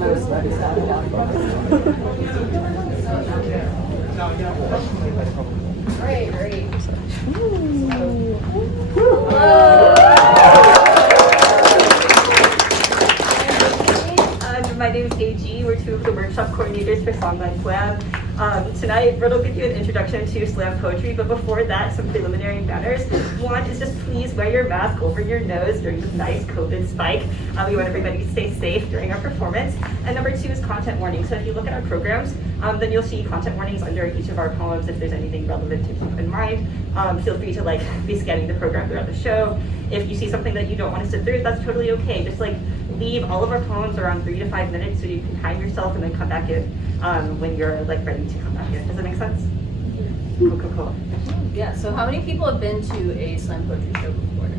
Great. My name is AG. We're two of the workshop coordinators for Songline Slam. Tonight, Britt will give you an introduction to slam poetry, but before that, some preliminary manners. One is just please wear your mask over your nose during this nice COVID spike. We want everybody to stay safe during our performance. And number two is content warning. So if you look at our programs, then you'll see content warnings under each of our poems if there's anything relevant to keep in mind. Feel free to be scanning the program throughout the show. If you see something that you don't want to sit through, that's totally okay. Just leave. All of our poems around 3 to 5 minutes so you can time yourself and then come back in when you're ready to come back in. Does that make sense? Cool. Yeah, so how many people have been to a slam poetry show before?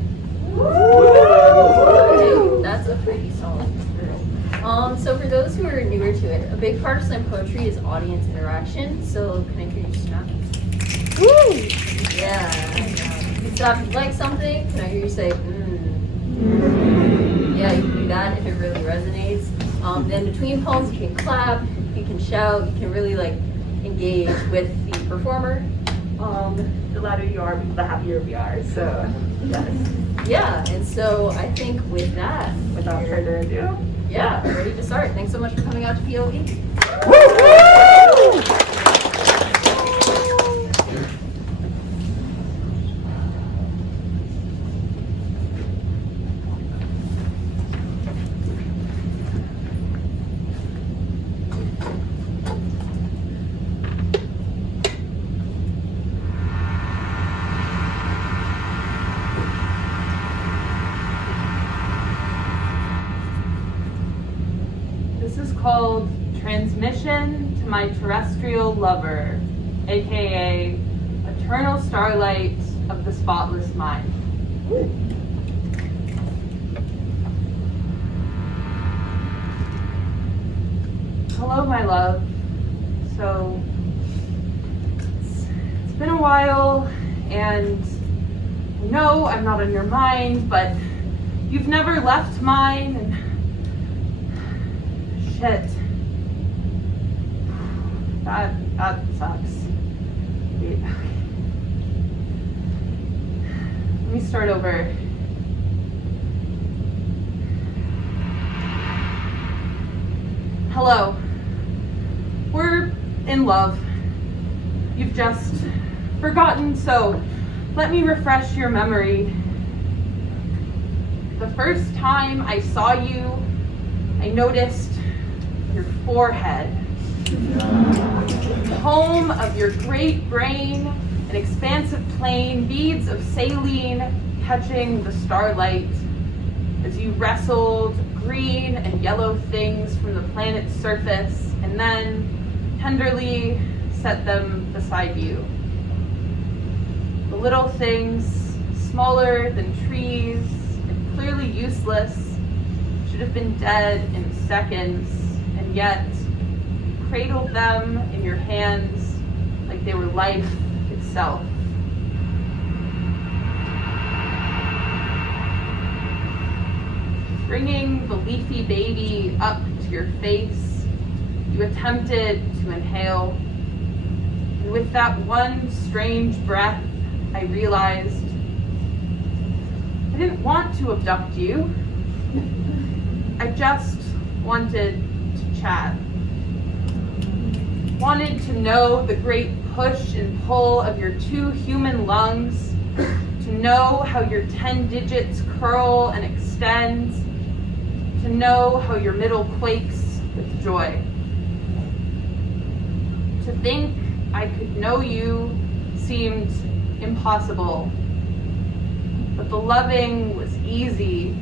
Okay, that's a pretty solid group. So for those who are newer to it, a big part of slam poetry is audience interaction. So can I introduce you now? Woo! Yeah. You can stop if you like something. Can I hear you say, Yeah, you can do that if it really resonates. Then between poems, you can clap, you can shout, you can really engage with the performer. The louder you are, the happier we are. So yes. Yeah, and so I think with that, Without further ado, yeah, ready to start. Thanks so much for coming out to POV. Called Transmission to My Terrestrial Lover, aka Eternal Starlight of the Spotless Mind. Hello, my love. So, it's been a while, and I know I'm not on your mind, but you've never left mine, and shit. That sucks. Wait. Let me start over. Hello. We're in love. You've just forgotten, so let me refresh your memory. The first time I saw you, I noticed your forehead, home of your great brain, an expansive plain, beads of saline catching the starlight as you wrestled green and yellow things from the planet's surface and then tenderly set them beside you. The little things, smaller than trees and clearly useless, should have been dead in seconds, and yet you cradled them in your hands like they were life itself. Bringing the leafy baby up to your face, you attempted to inhale, and with that one strange breath, I realized I didn't want to abduct you. I just wanted to chat. Wanted to know the great push and pull of your 2 human lungs, to know how your 10 digits curl and extend, to know how your middle quakes with joy. To think I could know you seemed impossible, but the loving was easy.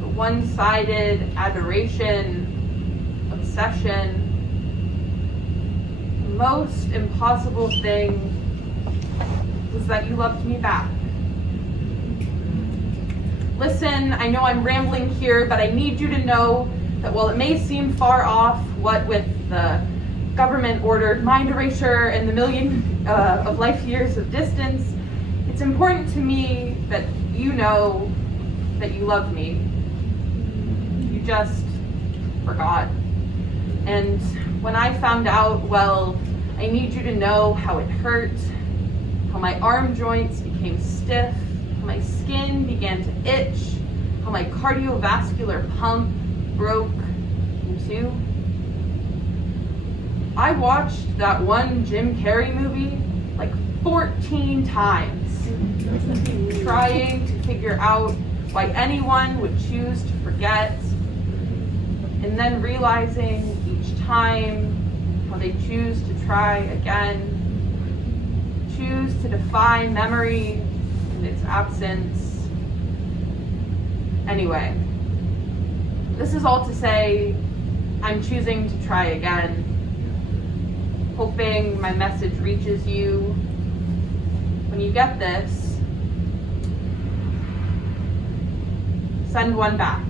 The one-sided adoration, obsession. The most impossible thing was that you loved me back. Listen, I know I'm rambling here, but I need you to know that while it may seem far off, what with the government-ordered mind erasure and the million of life years of distance, it's important to me that you know that you love me. You just forgot. And when I found out, well, I need you to know how it hurt, how my arm joints became stiff, how my skin began to itch, how my cardiovascular pump broke in two. I watched that one Jim Carrey movie like 14 times, trying to figure out why anyone would choose to forget, and then realizing each time how they choose to try again, choose to defy memory and its absence. Anyway, this is all to say I'm choosing to try again, hoping my message reaches you. When you get this, send one back.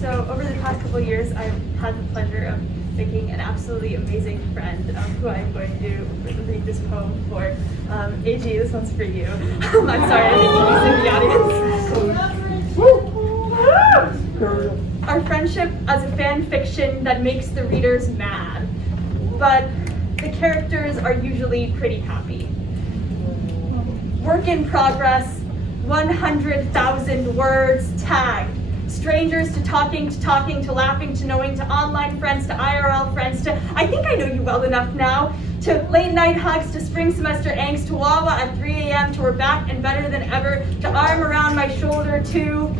So over the past couple of years, I've had the pleasure of making an absolutely amazing friend who I'm going to read this poem for. AG, this one's for you. I'm sorry, I didn't use in the audience. Our friendship as a fan fiction that makes the readers mad, but the characters are usually pretty happy. Work in progress, 100,000 words tagged. Strangers to talking to laughing to knowing to online friends to IRL friends to I think I know you well enough now to late night hugs to spring semester angst to Wawa at 3 a.m. to we're back and better than ever to arm around my shoulder to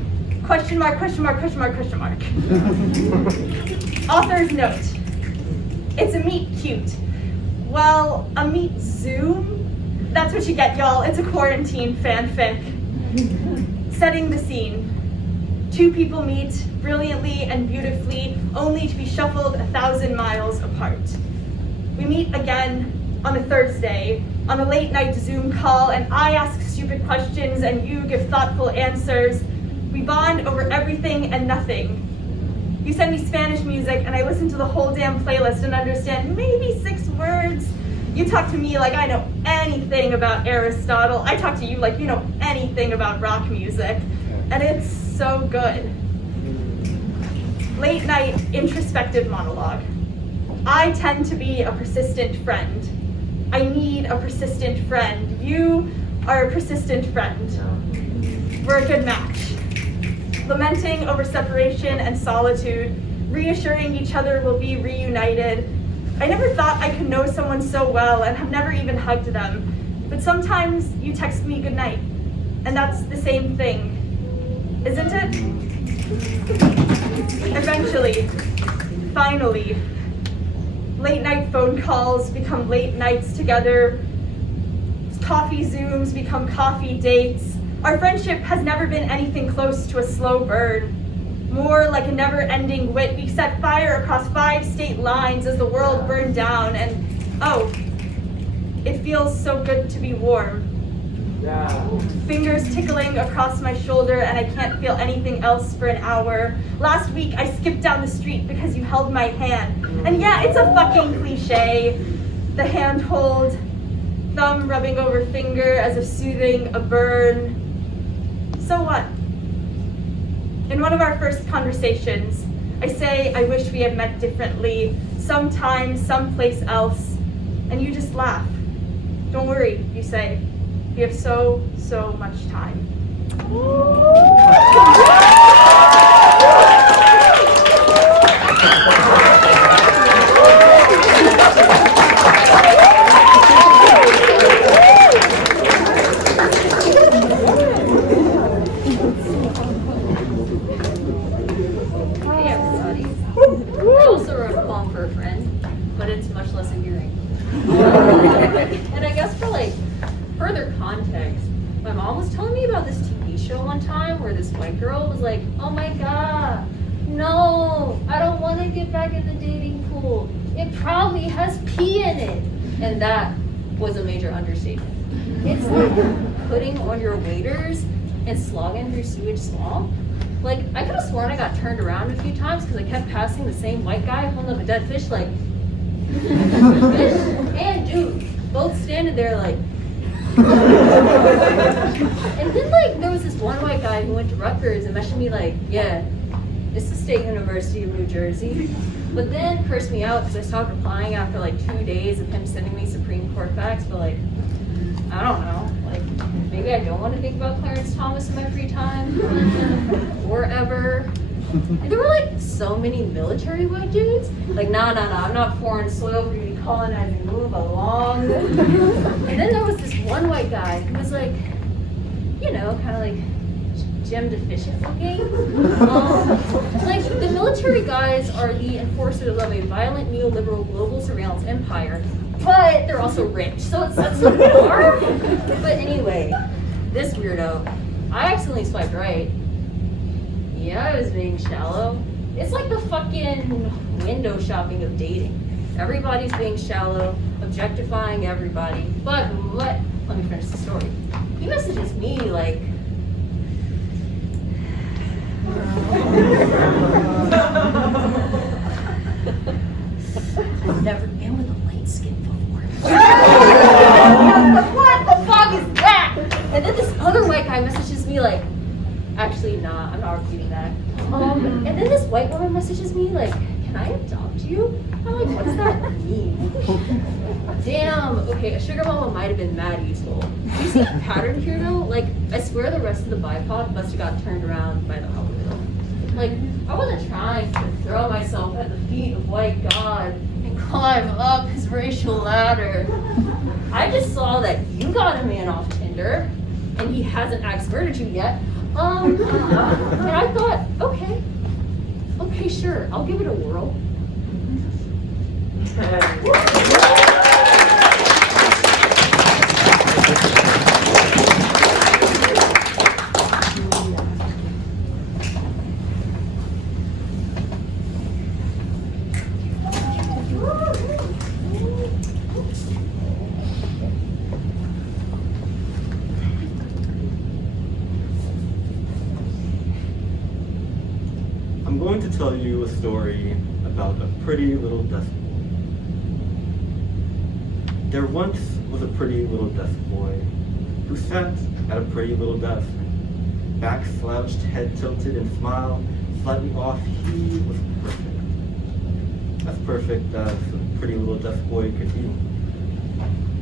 question mark. Author's note. It's a meet cute. Well, a meet Zoom? That's what you get, y'all. It's a quarantine fanfic. Setting the scene. Two people meet brilliantly and beautifully, only to be shuffled 1,000 miles apart. We meet again on a Thursday, on a late night Zoom call, and I ask stupid questions and you give thoughtful answers. We bond over everything and nothing. You send me Spanish music and I listen to the whole damn playlist and understand maybe 6 words. You talk to me like I know anything about Aristotle. I talk to you like you know anything about rock music. And it's so good. Late night introspective monologue. I tend to be a persistent friend. I need a persistent friend. You are a persistent friend. We're a good match. Lamenting over separation and solitude, reassuring each other we'll be reunited. I never thought I could know someone so well and have never even hugged them. But sometimes you text me goodnight, and that's the same thing. Isn't it? Eventually, finally, late night phone calls become late nights together. Coffee Zooms become coffee dates. Our friendship has never been anything close to a slow burn. More like a never-ending wit. We set fire across 5 state lines as the world burned down, and oh, it feels so good to be warm. Yeah. Fingers tickling across my shoulder and I can't feel anything else for an hour. Last week I skipped down the street because you held my hand. And yeah, it's a fucking cliche. The handhold, thumb rubbing over finger as if soothing a burn. So what? In one of our first conversations, I say I wish we had met differently, sometime, someplace else, and you just laugh. Don't worry, you say. We have so much time. Hey everybody. I also wrote a poem for a friend, but it's much less endearing. And I guess for further context, my mom was telling me about this TV show one time where this white girl was like, oh my god, no, I don't want to get back in the dating pool. It probably coffee has pee in it. And that was a major understatement. It's like putting on your waders and slogging through sewage swamp. Like, I could have sworn I got turned around a few times because I kept passing the same white guy holding up a dead fish, like, fish and dude, both standing there like. And then, like, there was this one white guy who went to Rutgers and messaged me like, yeah, it's the State University of New Jersey. But then cursed me out because I stopped replying after like 2 days of him sending me Supreme Court facts. But like, I don't know, like maybe I don't want to think about Clarence Thomas in my free time or ever. And there were like so many military white dudes. Like, nah, I'm not foreign soil for you to colonize and move along. And then there was this one white guy who was like, you know, kind of like gem deficient looking. Like, the military guys are the enforcers of a violent neoliberal global surveillance empire, but they're also rich, so it sets them apart. But anyway, this weirdo, I accidentally swiped right. Yeah, I was being shallow. It's like the fucking window shopping of dating. Everybody's being shallow, objectifying everybody. But let me finish the story. He messages me like, I've never been with a light skin before. What the fuck is that? And then this other white guy messages me like, actually, nah, I'm not repeating that. And then this white woman messages me like, can I adopt you? I'm like, what does that mean? Damn, okay, a sugar mama might have been mad useful. You see the pattern here though? Like, I swear the rest of the bipod must have got turned around by the algorithm. Like, I wasn't trying to throw myself at the feet of white God and climb up his racial ladder. I just saw that you got a man off Tinder, and he hasn't asked murder to you yet. And I thought, okay, sure, I'll give it a whirl. I'm going to tell you a story about a pretty little desk boy. There once was a pretty little desk boy who sat at a pretty little desk. Back slouched, head tilted, and smile slightly off. He was perfect. As perfect as a pretty little desk boy could be.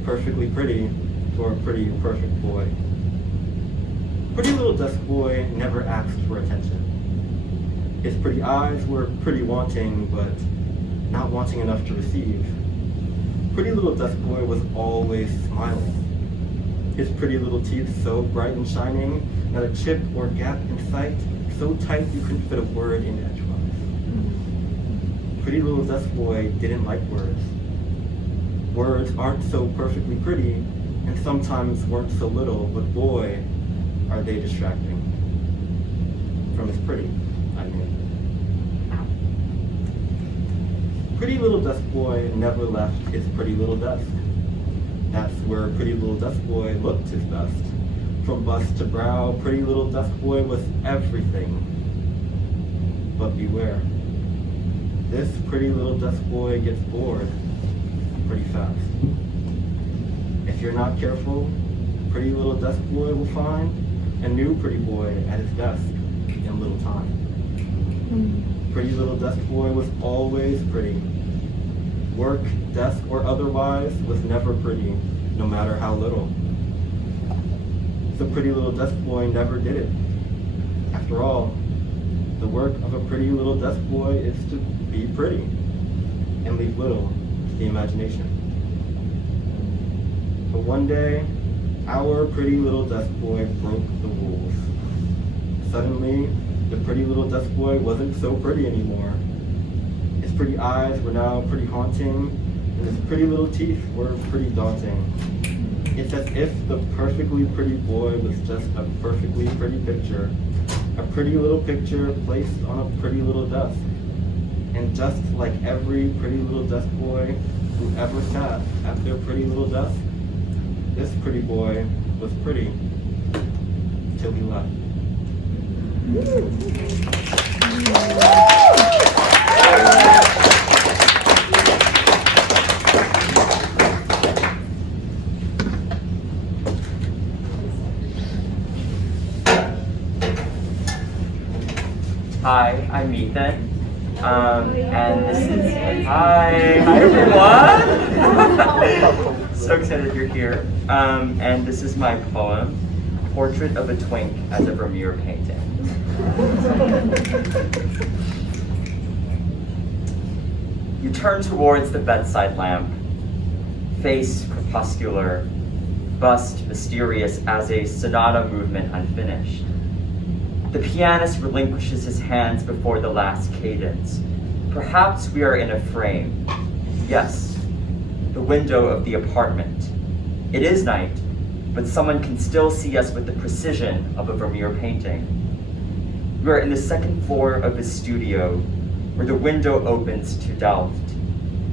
Perfectly pretty for a pretty perfect boy. Pretty little desk boy never asked for attention. His pretty eyes were pretty wanting, but not wanting enough to receive. Pretty little desk boy was always smiling. His pretty little teeth so bright and shining, not a chip or gap in sight, so tight you couldn't fit a word in edgewise. Pretty little desk boy didn't like words. Words aren't so perfectly pretty, and sometimes weren't so little, but boy, are they distracting. From his pretty, I mean. Pretty little desk boy never left his pretty little desk. That's where pretty little desk boy looked his best. From bust to brow, pretty little desk boy was everything. But beware, this pretty little desk boy gets bored pretty fast. If you're not careful, pretty little desk boy will find a new pretty boy at his desk in little time. Pretty little desk boy was always pretty. Work, desk, or otherwise was never pretty, no matter how little. The pretty little desk boy never did it. After all, the work of a pretty little desk boy is to be pretty and leave little to the imagination. But one day, our pretty little desk boy broke the rules. Suddenly, the pretty little desk boy wasn't so pretty anymore. His pretty eyes were now pretty haunting, and his pretty little teeth were pretty daunting. It's as if the perfectly pretty boy was just a perfectly pretty picture. A pretty little picture placed on a pretty little desk. And just like every pretty little desk boy who ever sat at their pretty little desk, this pretty boy was pretty till he left. Hi, I'm Ethan. And this is hi everyone. So excited you're here. And this is my poem, Portrait of a Twink as a Vermeer painting. You turn towards the bedside lamp, face crepuscular, bust mysterious as a sonata movement unfinished. The pianist relinquishes his hands before the last cadence. Perhaps we are in a frame. Yes, the window of the apartment. It is night, but someone can still see us with the precision of a Vermeer painting. We are in the second floor of his studio, where the window opens to Delft,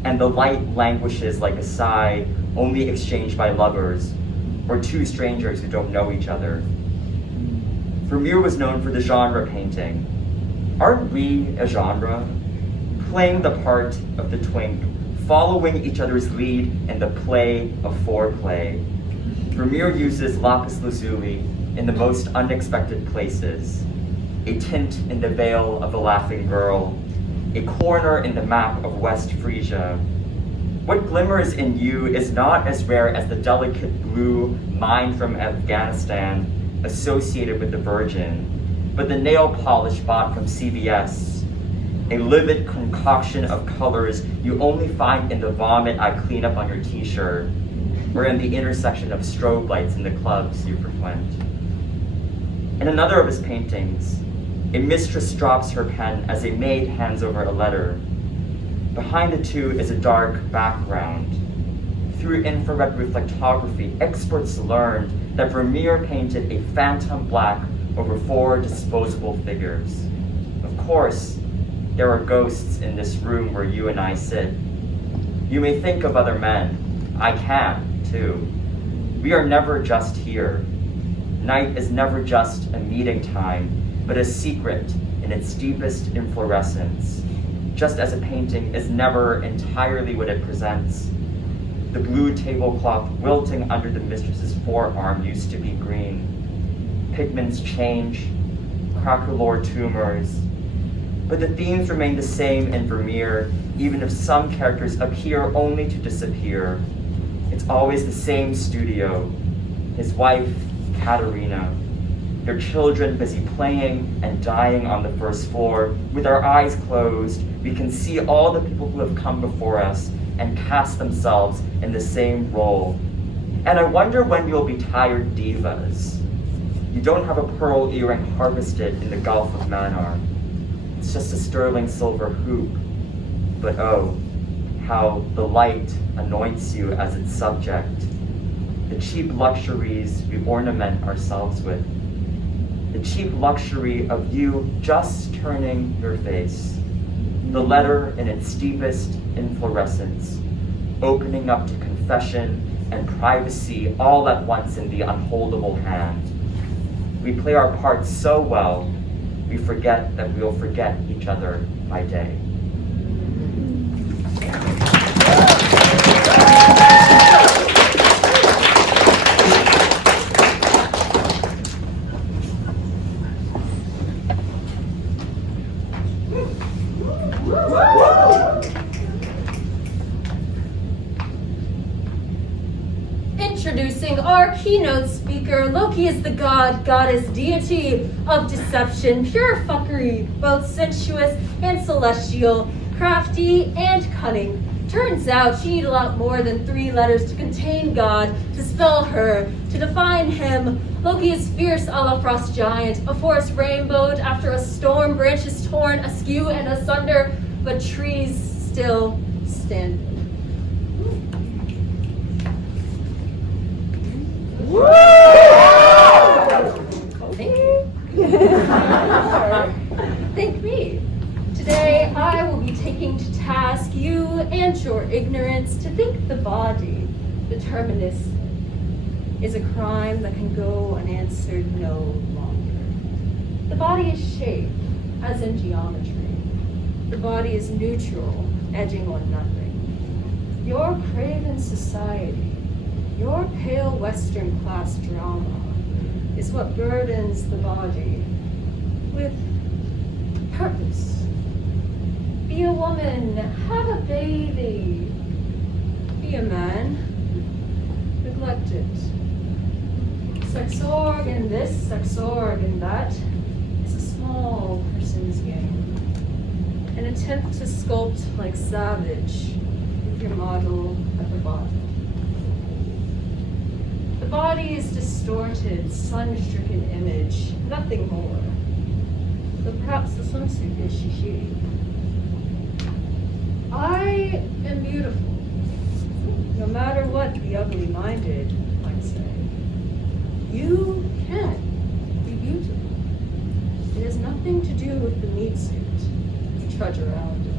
and the light languishes like a sigh only exchanged by lovers, or two strangers who don't know each other. Vermeer was known for the genre painting. Aren't we a genre? Playing the part of the twink, following each other's lead in the play of foreplay. Vermeer uses lapis lazuli in the most unexpected places. A tint in the veil of a laughing girl, a corner in the map of West Frisia. What glimmers in you is not as rare as the delicate blue mined from Afghanistan associated with the Virgin, but the nail polish bought from CVS, a livid concoction of colors you only find in the vomit I clean up on your t-shirt, or in the intersection of strobe lights in the clubs you frequent. In another of his paintings, a mistress drops her pen as a maid hands over a letter. Behind the two is a dark background. Through infrared reflectography, experts learned that Vermeer painted a phantom black over four disposable figures. Of course, there are ghosts in this room where you and I sit. You may think of other men. I can, too. We are never just here. Night is never just a meeting time, but a secret in its deepest inflorescence, just as a painting is never entirely what it presents. The blue tablecloth wilting under the mistress's forearm used to be green. Pigments change, crackalore tumors, but the themes remain the same in Vermeer, even if some characters appear only to disappear. It's always the same studio, his wife, Katerina, their children busy playing and dying on the first floor. With our eyes closed, we can see all the people who have come before us and cast themselves in the same role. And I wonder when you'll be tired divas. You don't have a pearl earring harvested in the Gulf of Mannar. It's just a sterling silver hoop. But oh, how the light anoints you as its subject. The cheap luxuries we ornament ourselves with. The cheap luxury of you just turning your face. The letter in its deepest inflorescence, opening up to confession and privacy all at once in the unholdable hand. We play our parts so well, we forget that we'll forget each other by day. Introducing our keynote speaker, Loki is the god, goddess, deity of deception, pure fuckery, both sensuous and celestial, crafty and cunning. Turns out she needed a lot more than 3 letters to contain God, to spell her, to define him. Loki is fierce a la frost giant, a forest rainbowed after a storm, branches torn askew and asunder, but trees still stand. Thank you. Thank me. Today I will be taking knowledge or ignorance to think the body, deterministic, is a crime that can go unanswered no longer. The body is shape, as in geometry. The body is neutral, edging on nothing. Your craven society, your pale Western class drama, is what burdens the body with purpose. Be a woman, have a baby. Be a man, neglect it. Sex org and this, sex org and that is a small person's game. An attempt to sculpt like savage with your model at the bottom. The body is distorted, sun-stricken image, nothing more. Though perhaps the swimsuit is she. I am beautiful, no matter what the ugly-minded might say. You can be beautiful. It has nothing to do with the meat suit you trudge around in.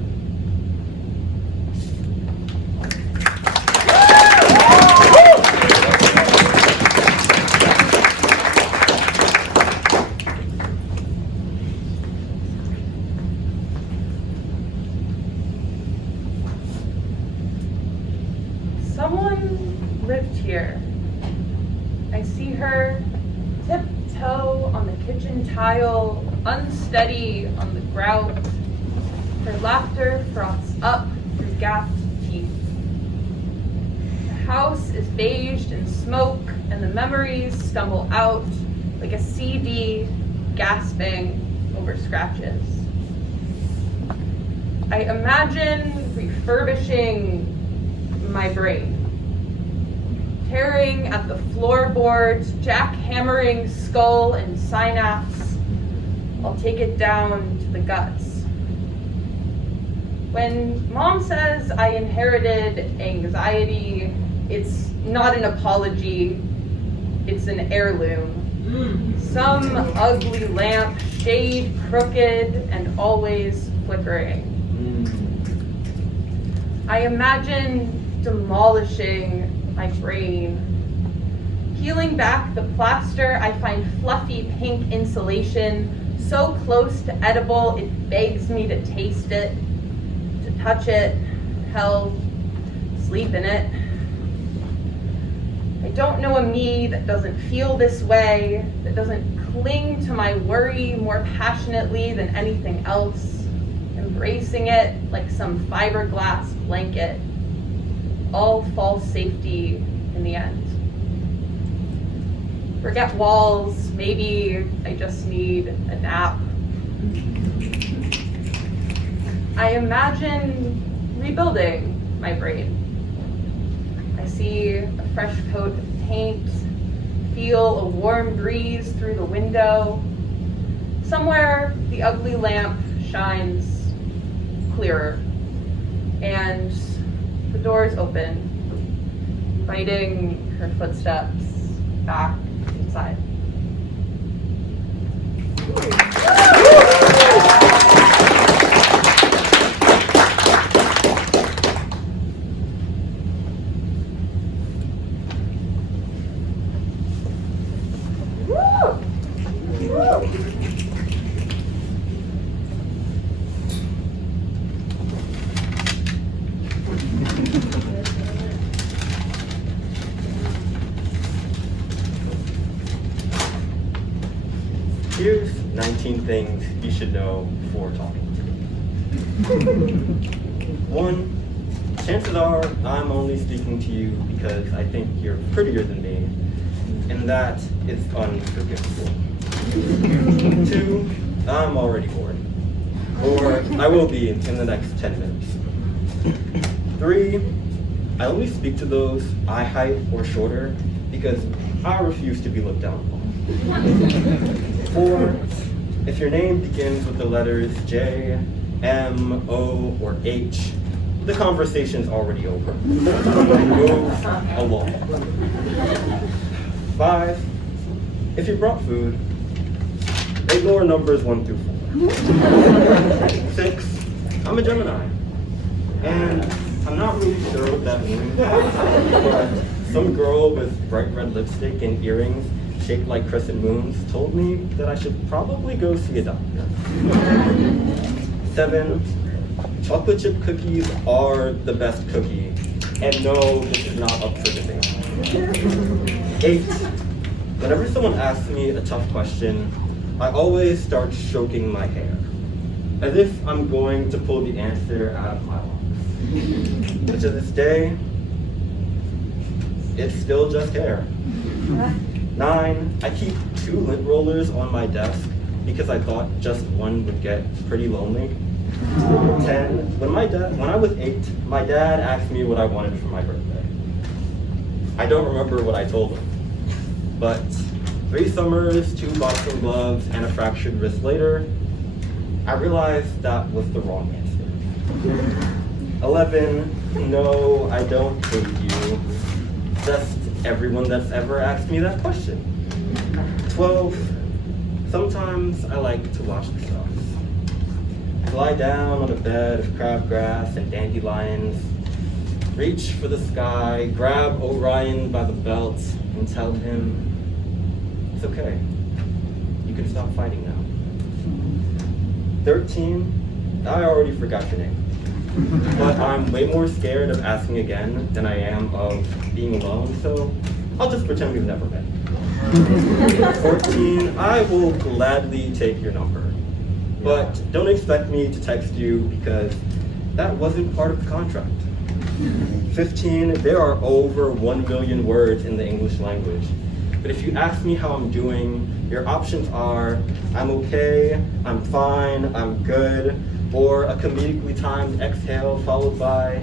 Someone lived here. I see her tiptoe on the kitchen tile, unsteady on the grout. Her laughter froths up through gapped teeth. The house is beiged in smoke, and the memories stumble out like a CD gasping over scratches. I imagine refurbishing my brain. Tearing at the floorboards, jackhammering skull and synapse. I'll take it down to the guts. When Mom says I inherited anxiety, it's not an apology, it's an heirloom. Some ugly lamp, shade crooked and always flickering. I imagine demolishing my brain. Peeling back the plaster, I find fluffy pink insulation, so close to edible it begs me to taste it, to touch it, hell, sleep in it. I don't know a me that doesn't feel this way, that doesn't cling to my worry more passionately than anything else, embracing it like some fiberglass blanket. All false safety in the end. Forget walls, maybe I just need a nap. I imagine rebuilding my brain. I see a fresh coat of paint, feel a warm breeze through the window. Somewhere the ugly lamp shines clearer, and the doors open, inviting her footsteps back inside. Here's 19 things you should know before talking to me. 1, chances are I'm only speaking to you because I think you're prettier than me, and that is unforgivable. 2, I'm already bored, or I will be in the next 10 minutes. 3, I only speak to those eye height or shorter because I refuse to be looked down upon. 4, if your name begins with the letters J, M, O, or H, the conversation's already over. Move along. 5, if you brought food, ignore numbers 1 through 4. 6, I'm a Gemini. And I'm not really sure what that means, but some girl with bright red lipstick and earrings shaped like crescent moons told me that I should probably go see a doctor. 7, chocolate chip cookies are the best cookie, and no, this is not up for debate. 8, whenever someone asks me a tough question, I always start stroking my hair, as if I'm going to pull the answer out of my locks. But to this day, it's still just hair. 9, I keep 2 lint rollers on my desk because I thought just one would get pretty lonely. 10, when I was 8, my dad asked me what I wanted for my birthday. I don't remember what I told him, but 3 summers, 2 boxing gloves, and a fractured wrist later, I realized that was the wrong answer. 11, no, I don't hate you. Just everyone that's ever asked me that question. 12, sometimes I like to watch the stars. Lie down on a bed of crabgrass and dandelions, reach for the sky, grab Orion by the belt, and tell him, it's okay. You can stop fighting now. 13, I already forgot your name. But I'm way more scared of asking again than I am of being alone, so I'll just pretend we've never met. 14, I will gladly take your number. But don't expect me to text you because that wasn't part of the contract. 15, there are over 1 million words in the English language. But if you ask me how I'm doing, your options are, I'm okay, I'm fine, I'm good, or a comedically timed exhale followed by,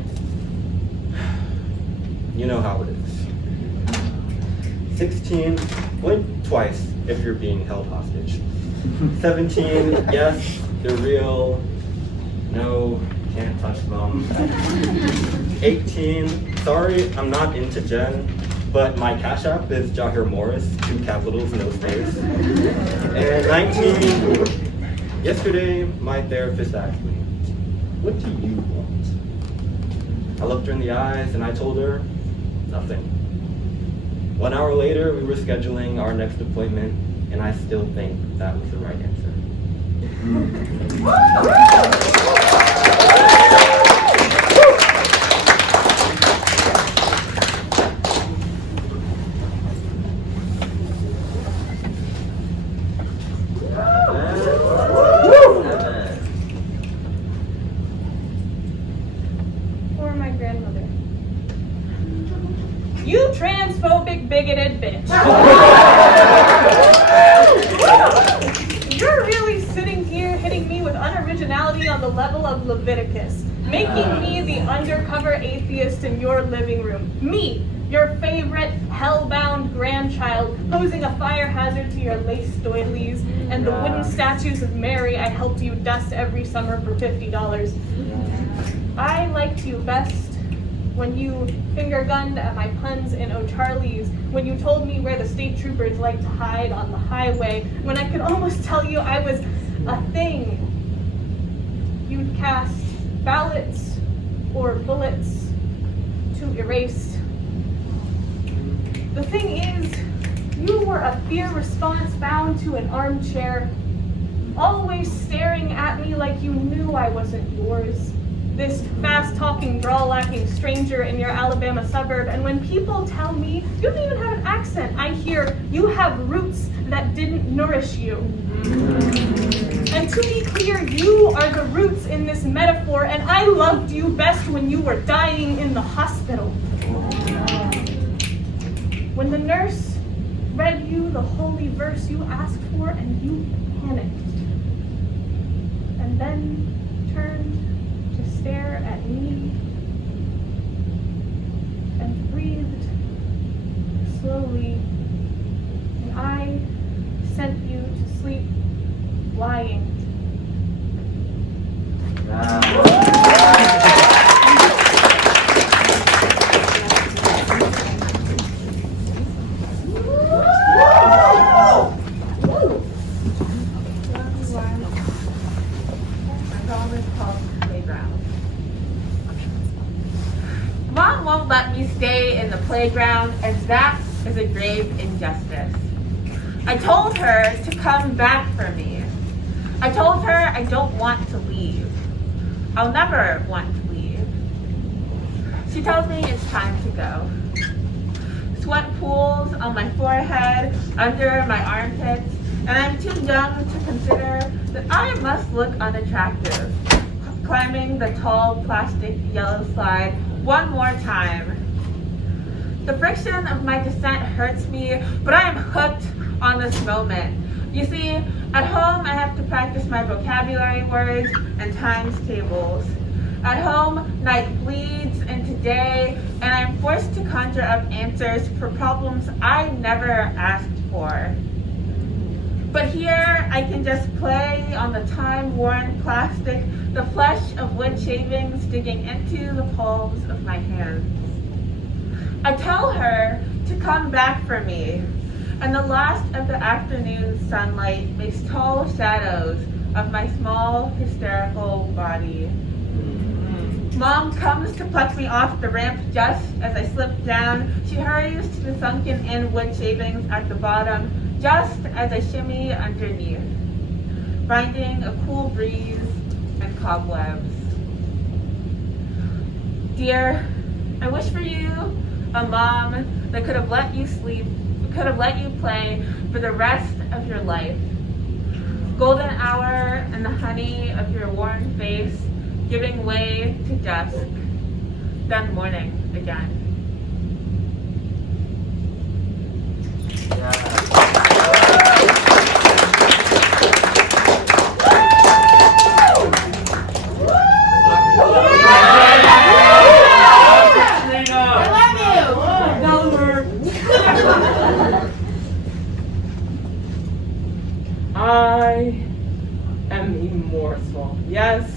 you know how it is. 16, blink twice if you're being held hostage. 17, yes, they're real, no, can't touch them. 18, sorry, I'm not into Jen, but my Cash App is Jahir Morris, 2 capitals, no space. And 19, yesterday, my therapist asked me, what do you want? I looked her in the eyes and I told her, nothing. 1 hour later, we were scheduling our next appointment, and I still think that was the right answer. For my grandmother. You transphobic, bigoted bitch. You're really sitting here hitting me with unoriginality on the level of Leviticus, making me the undercover atheist in your living room. Me, your favorite hellbound grandchild, posing a fire hazard to your lace doilies and the wooden statues of Mary I helped you dust every summer for $50. I liked you best when you finger-gunned at my puns in O'Charlie's, when you told me where the state troopers like to hide on the highway, when I could almost tell you I was a thing. You'd cast ballots or bullets to erase. The thing is, you were a fear response bound to an armchair, always staring at me like you knew I wasn't yours. This fast-talking, drawl-lacking stranger in your Alabama suburb, and when people tell me, you don't even have an accent, I hear, you have roots that didn't nourish you. And to be clear, you are the roots in this metaphor, and I loved you best when you were dying in the hospital. When the nurse read you the holy verse you asked for, and you panicked, and then turned to stare at me and breathed slowly, and I sent you to sleep lying. Mom won't let me stay in the playground, and that is a grave injustice. I told her to come back for me. I told her I don't want to leave. I'll never want to leave. She tells me it's time to go. Sweat pools on my forehead, under my armpits, and I'm too young to consider that I must look unattractive, climbing the tall plastic yellow slide one more time. The friction of my descent hurts me, but I am hooked on this moment. You see, at home I have to practice my vocabulary words and times tables. At home, night bleeds into day, and I'm forced to conjure up answers for problems I never asked for. But here, I can just play on the time-worn plastic, the flesh of wood shavings digging into the palms of my hands. I tell her to come back for me, and the last of the afternoon sunlight makes tall shadows of my small, hysterical body. Mom comes to pluck me off the ramp just as I slip down. She hurries to the sunken-in wood shavings at the bottom, just as I shimmy underneath, finding a cool breeze and cobwebs. Dear, I wish for you a mom that could have let you sleep, could have let you play for the rest of your life. Golden hour and the honey of your warm face giving way to dusk, then morning again. I am immortal. Yes,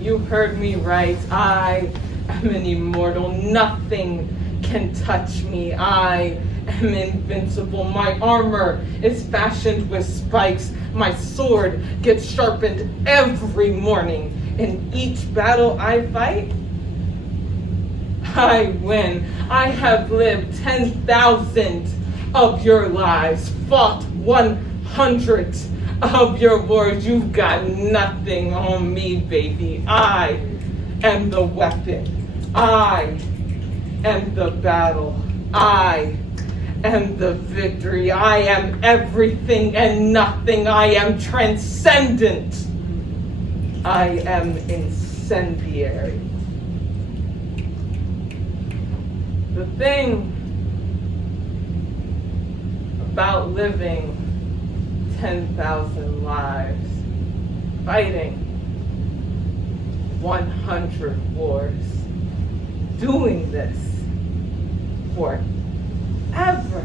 you heard me right. I am an immortal. Nothing can touch me. I am invincible. My armor is fashioned with spikes. My sword gets sharpened every morning. In each battle I fight, I win. I have lived 10,000 of your lives, fought 100 of your wars. You've got nothing on me, baby. I am the weapon. I am the battle. I am the victory. I am everything and nothing. I am transcendent. I am incendiary. The thing about living 10,000 lives, fighting 100 wars, doing this forever,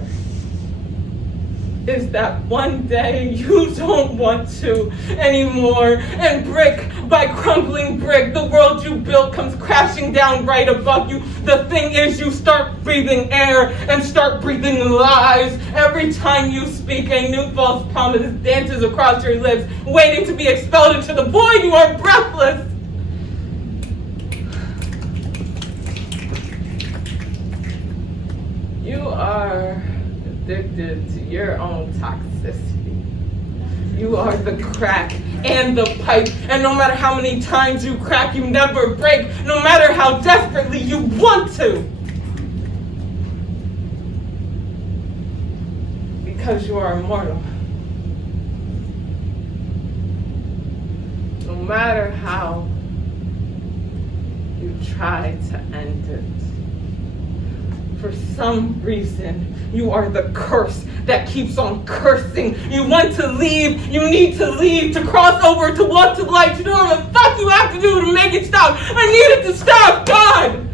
is that one day you don't want to anymore, and brick by crumbling brick, the world you built comes crashing down right above you. The thing is, you start breathing air and start breathing lies. Every time you speak, a new false promise dances across your lips, waiting to be expelled into the void. You are breathless. You are addicted to your own toxicity. You are the crack and the pipe, and no matter how many times you crack, you never break, no matter how desperately you want to. Because you are immortal. No matter how you try to end it, for some reason, you are the curse that keeps on cursing. You want to leave, you need to leave, to cross over, to walk to light. You know what the fuck you have to do to make it stop. I need it to stop, God!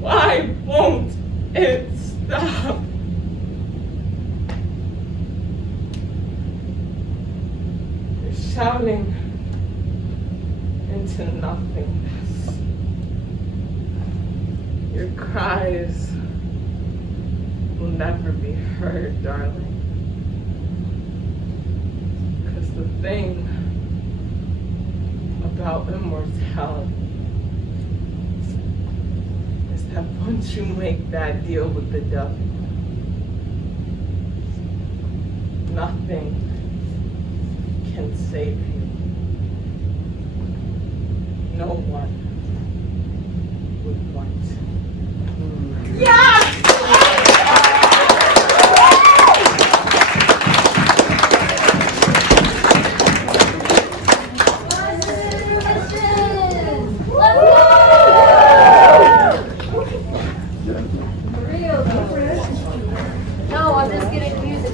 Why won't it stop? You're shouting into nothingness. Your cries will never be heard, darling. Because the thing about immortality Once you make that deal with the devil, nothing can save you. No one would want to. Yes! No, I'm just getting music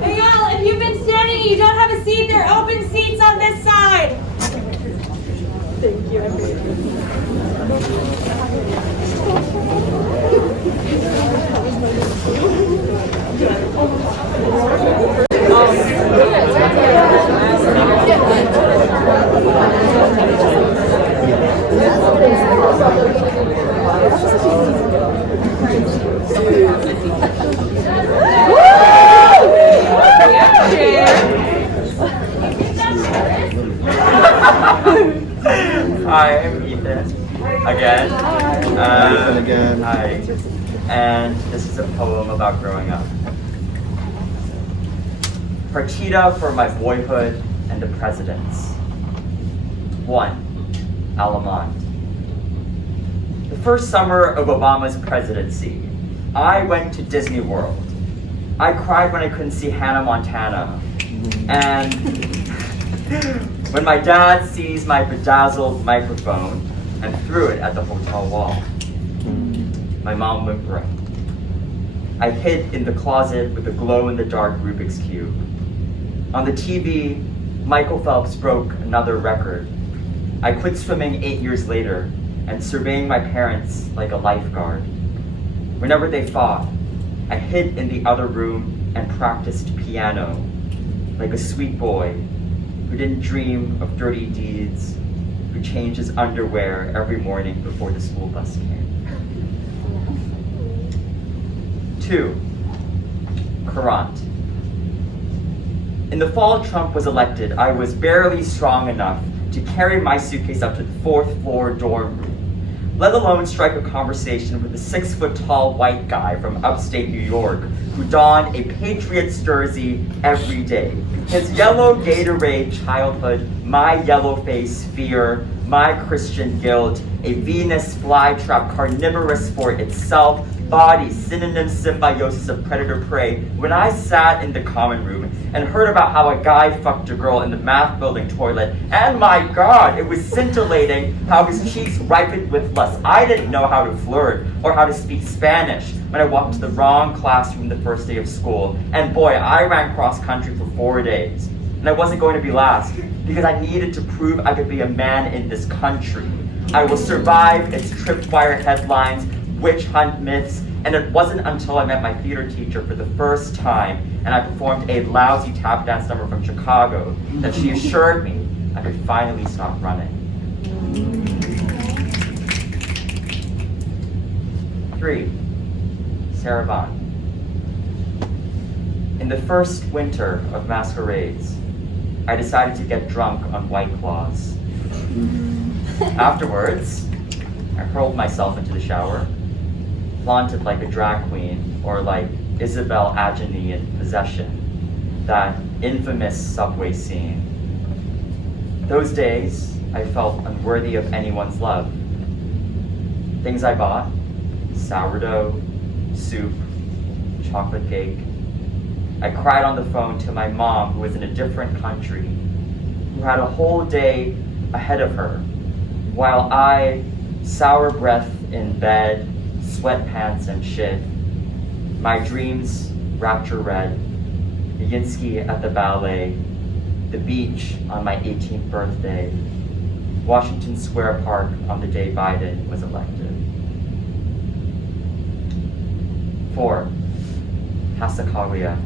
Hey y'all, if you've been standing and you don't have a seat, there are open seats on this side. Thank you. Hi, I'm Ethan. Again. Again. Hi. And this is a poem about growing up. Partita for my boyhood and the presidents. 1. Alamand. The first summer of Obama's presidency, I went to Disney World. I cried when I couldn't see Hannah Montana. And when my dad seized my bedazzled microphone and threw it at the hotel wall. My mom went broke. I hid in the closet with a glow-in-the-dark Rubik's Cube. On the TV, Michael Phelps broke another record. I quit swimming 8 years later and surveying my parents like a lifeguard. Whenever they fought, I hid in the other room and practiced piano like a sweet boy who didn't dream of dirty deeds, who changed his underwear every morning before the school bus came. 2. Courant. In the fall Trump was elected, I was barely strong enough to carry my suitcase up to the 4th floor dorm room, let alone strike a conversation with a 6-foot-tall white guy from upstate New York who donned a Patriots jersey every day. His yellow Gatorade childhood, my yellow face fear, my Christian guilt, a Venus flytrap carnivorous for itself, body synonym symbiosis of predator-prey. When I sat in the common room and heard about how a guy fucked a girl in the math building toilet, and my God, it was scintillating how his cheeks ripened with lust. I didn't know how to flirt or how to speak Spanish when I walked to the wrong classroom the first day of school. And boy, I ran cross country for 4 days. And I wasn't going to be last because I needed to prove I could be a man in this country. I will survive its tripwire headlines, witch hunt myths, and it wasn't until I met my theater teacher for the first time and I performed a lousy tap dance number from Chicago that she assured me I could finally stop running. 3. Saravan. In the first winter of masquerades, I decided to get drunk on White Claws. Afterwards, I hurled myself into the shower, flaunted like a drag queen, or like Isabel Adjani in Possession, that infamous subway scene. Those days, I felt unworthy of anyone's love. Things I bought: sourdough, soup, chocolate cake. I cried on the phone to my mom, who was in a different country, who had a whole day ahead of her, while I, sour breath in bed, sweatpants and shit, my dreams rapture red, the Yinsky at the ballet, the beach on my 18th birthday, Washington Square Park on the day Biden was elected. 4. Hasakawiya.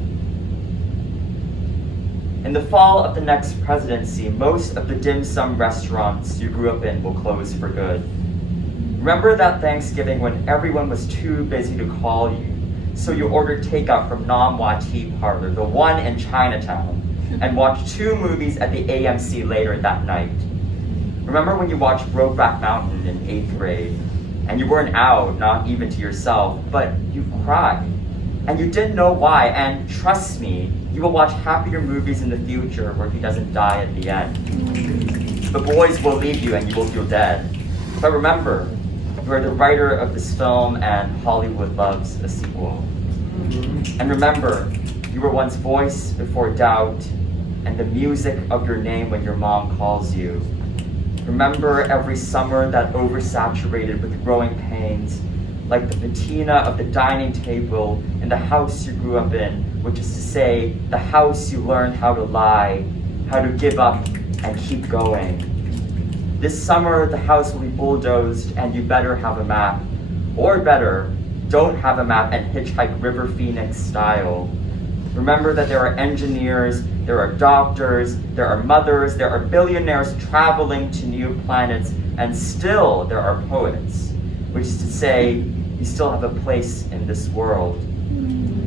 In the fall of the next presidency, most of the dim sum restaurants you grew up in will close for good. Remember that Thanksgiving when everyone was too busy to call you, so you ordered takeout from Nam Hwa Tea Parlor, the one in Chinatown, and watch 2 movies at the AMC later that night. Remember when you watched Brokeback Mountain in 8th grade, and you weren't out, not even to yourself, but you cried, and you didn't know why, and trust me, you will watch happier movies in the future where he doesn't die at the end. The boys will leave you and you will feel dead. But remember, you are the writer of this film and Hollywood loves a sequel. And remember, you were once voice before doubt and the music of your name when your mom calls you. Remember every summer that oversaturated with growing pains, like the patina of the dining table in the house you grew up in, which is to say, the house you learned how to lie, how to give up and keep going. This summer, the house will be bulldozed and you better have a map. Or better, don't have a map and hitchhike River Phoenix style. Remember that there are engineers, there are doctors, there are mothers, there are billionaires traveling to new planets, and still there are poets, which is to say, you still have a place in this world.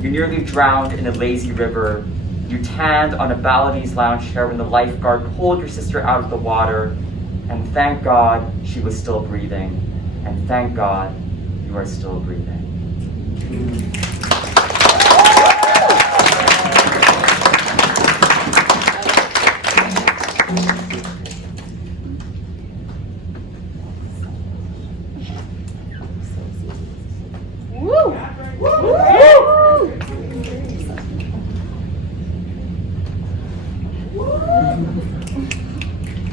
You nearly drowned in a lazy river. You tanned on a Balinese lounge chair when the lifeguard pulled your sister out of the water. And thank God she was still breathing. And thank God you are still breathing.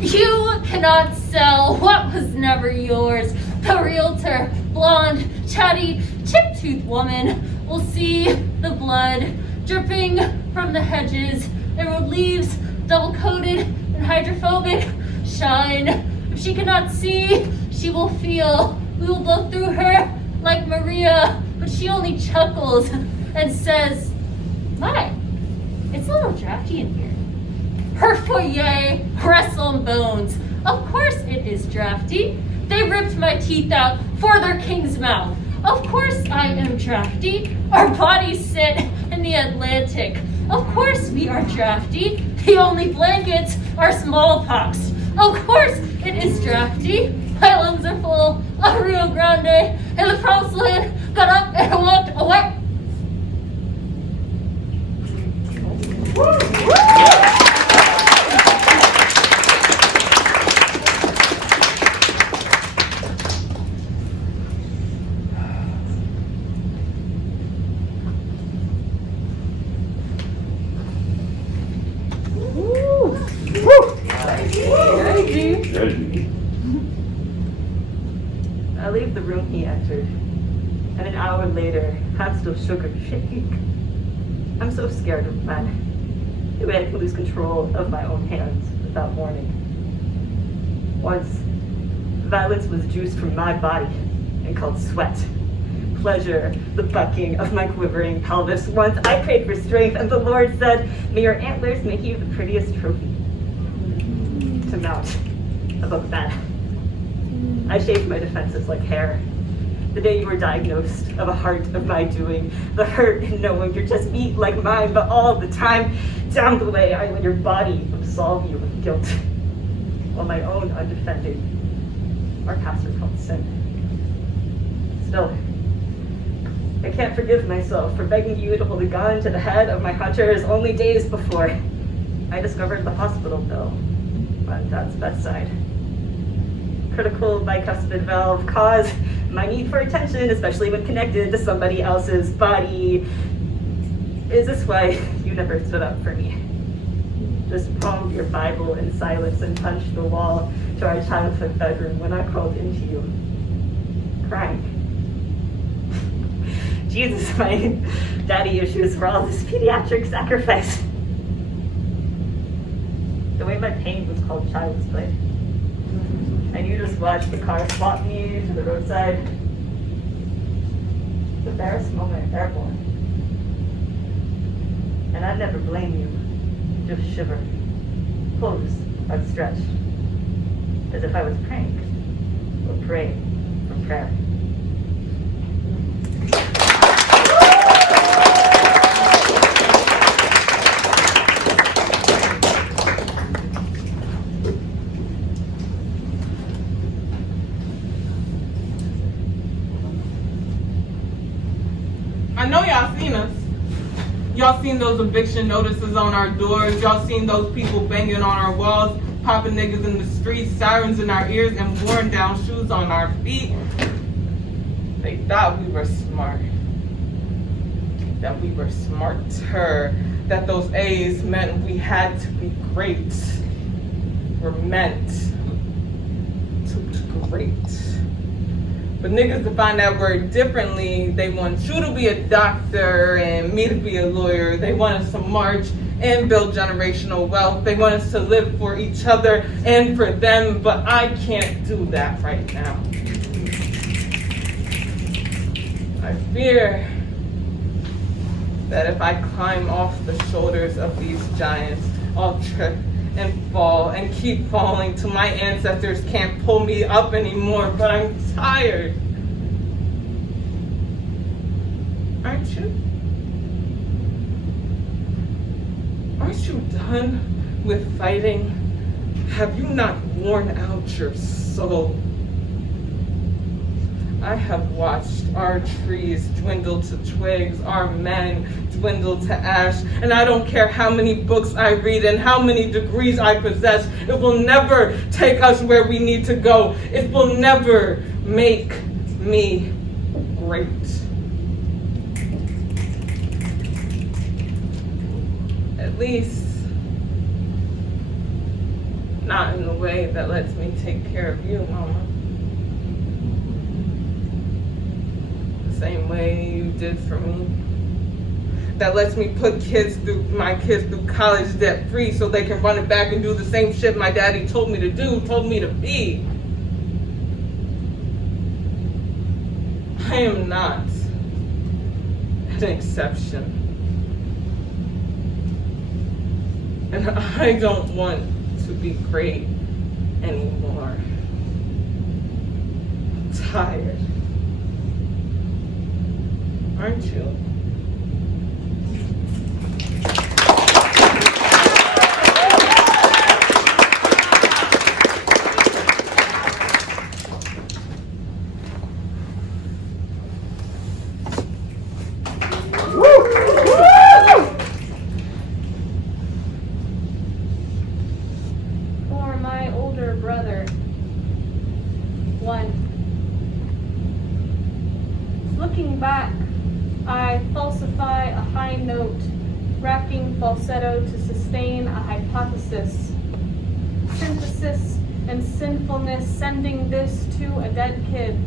You cannot sell what was never yours. The realtor, blonde, chatty, chip-toothed woman will see the blood dripping from the hedges. There were leaves, double-coated and hydrophobic, shine. If she cannot see, she will feel. We will blow through her like Maria, but she only chuckles and says, "My, it's a little drafty in here." Her foyer rests on bones. Of course it is drafty. They ripped my teeth out for their king's mouth. Of course I am drafty. Our bodies sit in the Atlantic. Of course we are drafty. The only blankets are smallpox. Of course it is drafty. My lungs are full of Rio Grande, and the promised land got up and walked away. I leave the room he entered, and an hour later, half still shook or shaking. I'm so scared of men, the way I can lose control of my own hands without warning. Once, violence was juiced from my body and called sweat. Pleasure, the bucking of my quivering pelvis. Once I prayed for strength, and the Lord said, "May your antlers make you the prettiest trophy to mount above that." I shaved my defenses like hair. The day you were diagnosed of a heart of my doing, the hurt in knowing you're just meat like mine, but all the time, down the way, I let your body absolve you of guilt, while my own undefended, our pastor called sin. Still, I can't forgive myself for begging you to hold a gun to the head of my hunters only days before I discovered the hospital bill on Dad's bedside. Critical bicuspid valve caused my need for attention, especially when connected to somebody else's body. Is this why you never stood up for me? Just palmed your Bible in silence and punched the wall to our childhood bedroom when I crawled into you, crying. Jesus, my daddy issues were all this pediatric sacrifice. The way my pain was called child's play. And you just watched the car swap me to the roadside. The barest moment airborne. And I'd never blame you. Just shiver. Pose outstretched. As if I was praying. Or praying from prayer. Y'all seen those eviction notices on our doors? Y'all seen those people banging on our walls, popping niggas in the streets, sirens in our ears, and worn down shoes on our feet? They thought we were smart. That we were smarter. That those A's meant we had to be great. We're meant to be great. But niggas define that word differently. They want you to be a doctor and me to be a lawyer. They want us to march and build generational wealth. They want us to live for each other and for them, but I can't do that right now. I fear that if I climb off the shoulders of these giants, I'll trip and fall and keep falling till my ancestors can't pull me up anymore, but I'm tired. Aren't you? Aren't you done with fighting? Have you not worn out your soul? I have watched our trees dwindle to twigs, our men dwindle to ash, and I don't care how many books I read and how many degrees I possess, it will never take us where we need to go. It will never make me great. At least, not in the way that lets me take care of you, Mama. Same way you did for me. That lets me put my kids through college debt free so they can run it back and do the same shit my daddy told me to do, told me to be. I am not an exception. And I don't want to be great anymore. I'm tired. Aren't you? For my older brother, one. Looking back, I falsify a high note, racking falsetto to sustain a hypothesis. Synthesis and sinfulness sending this to a dead kid.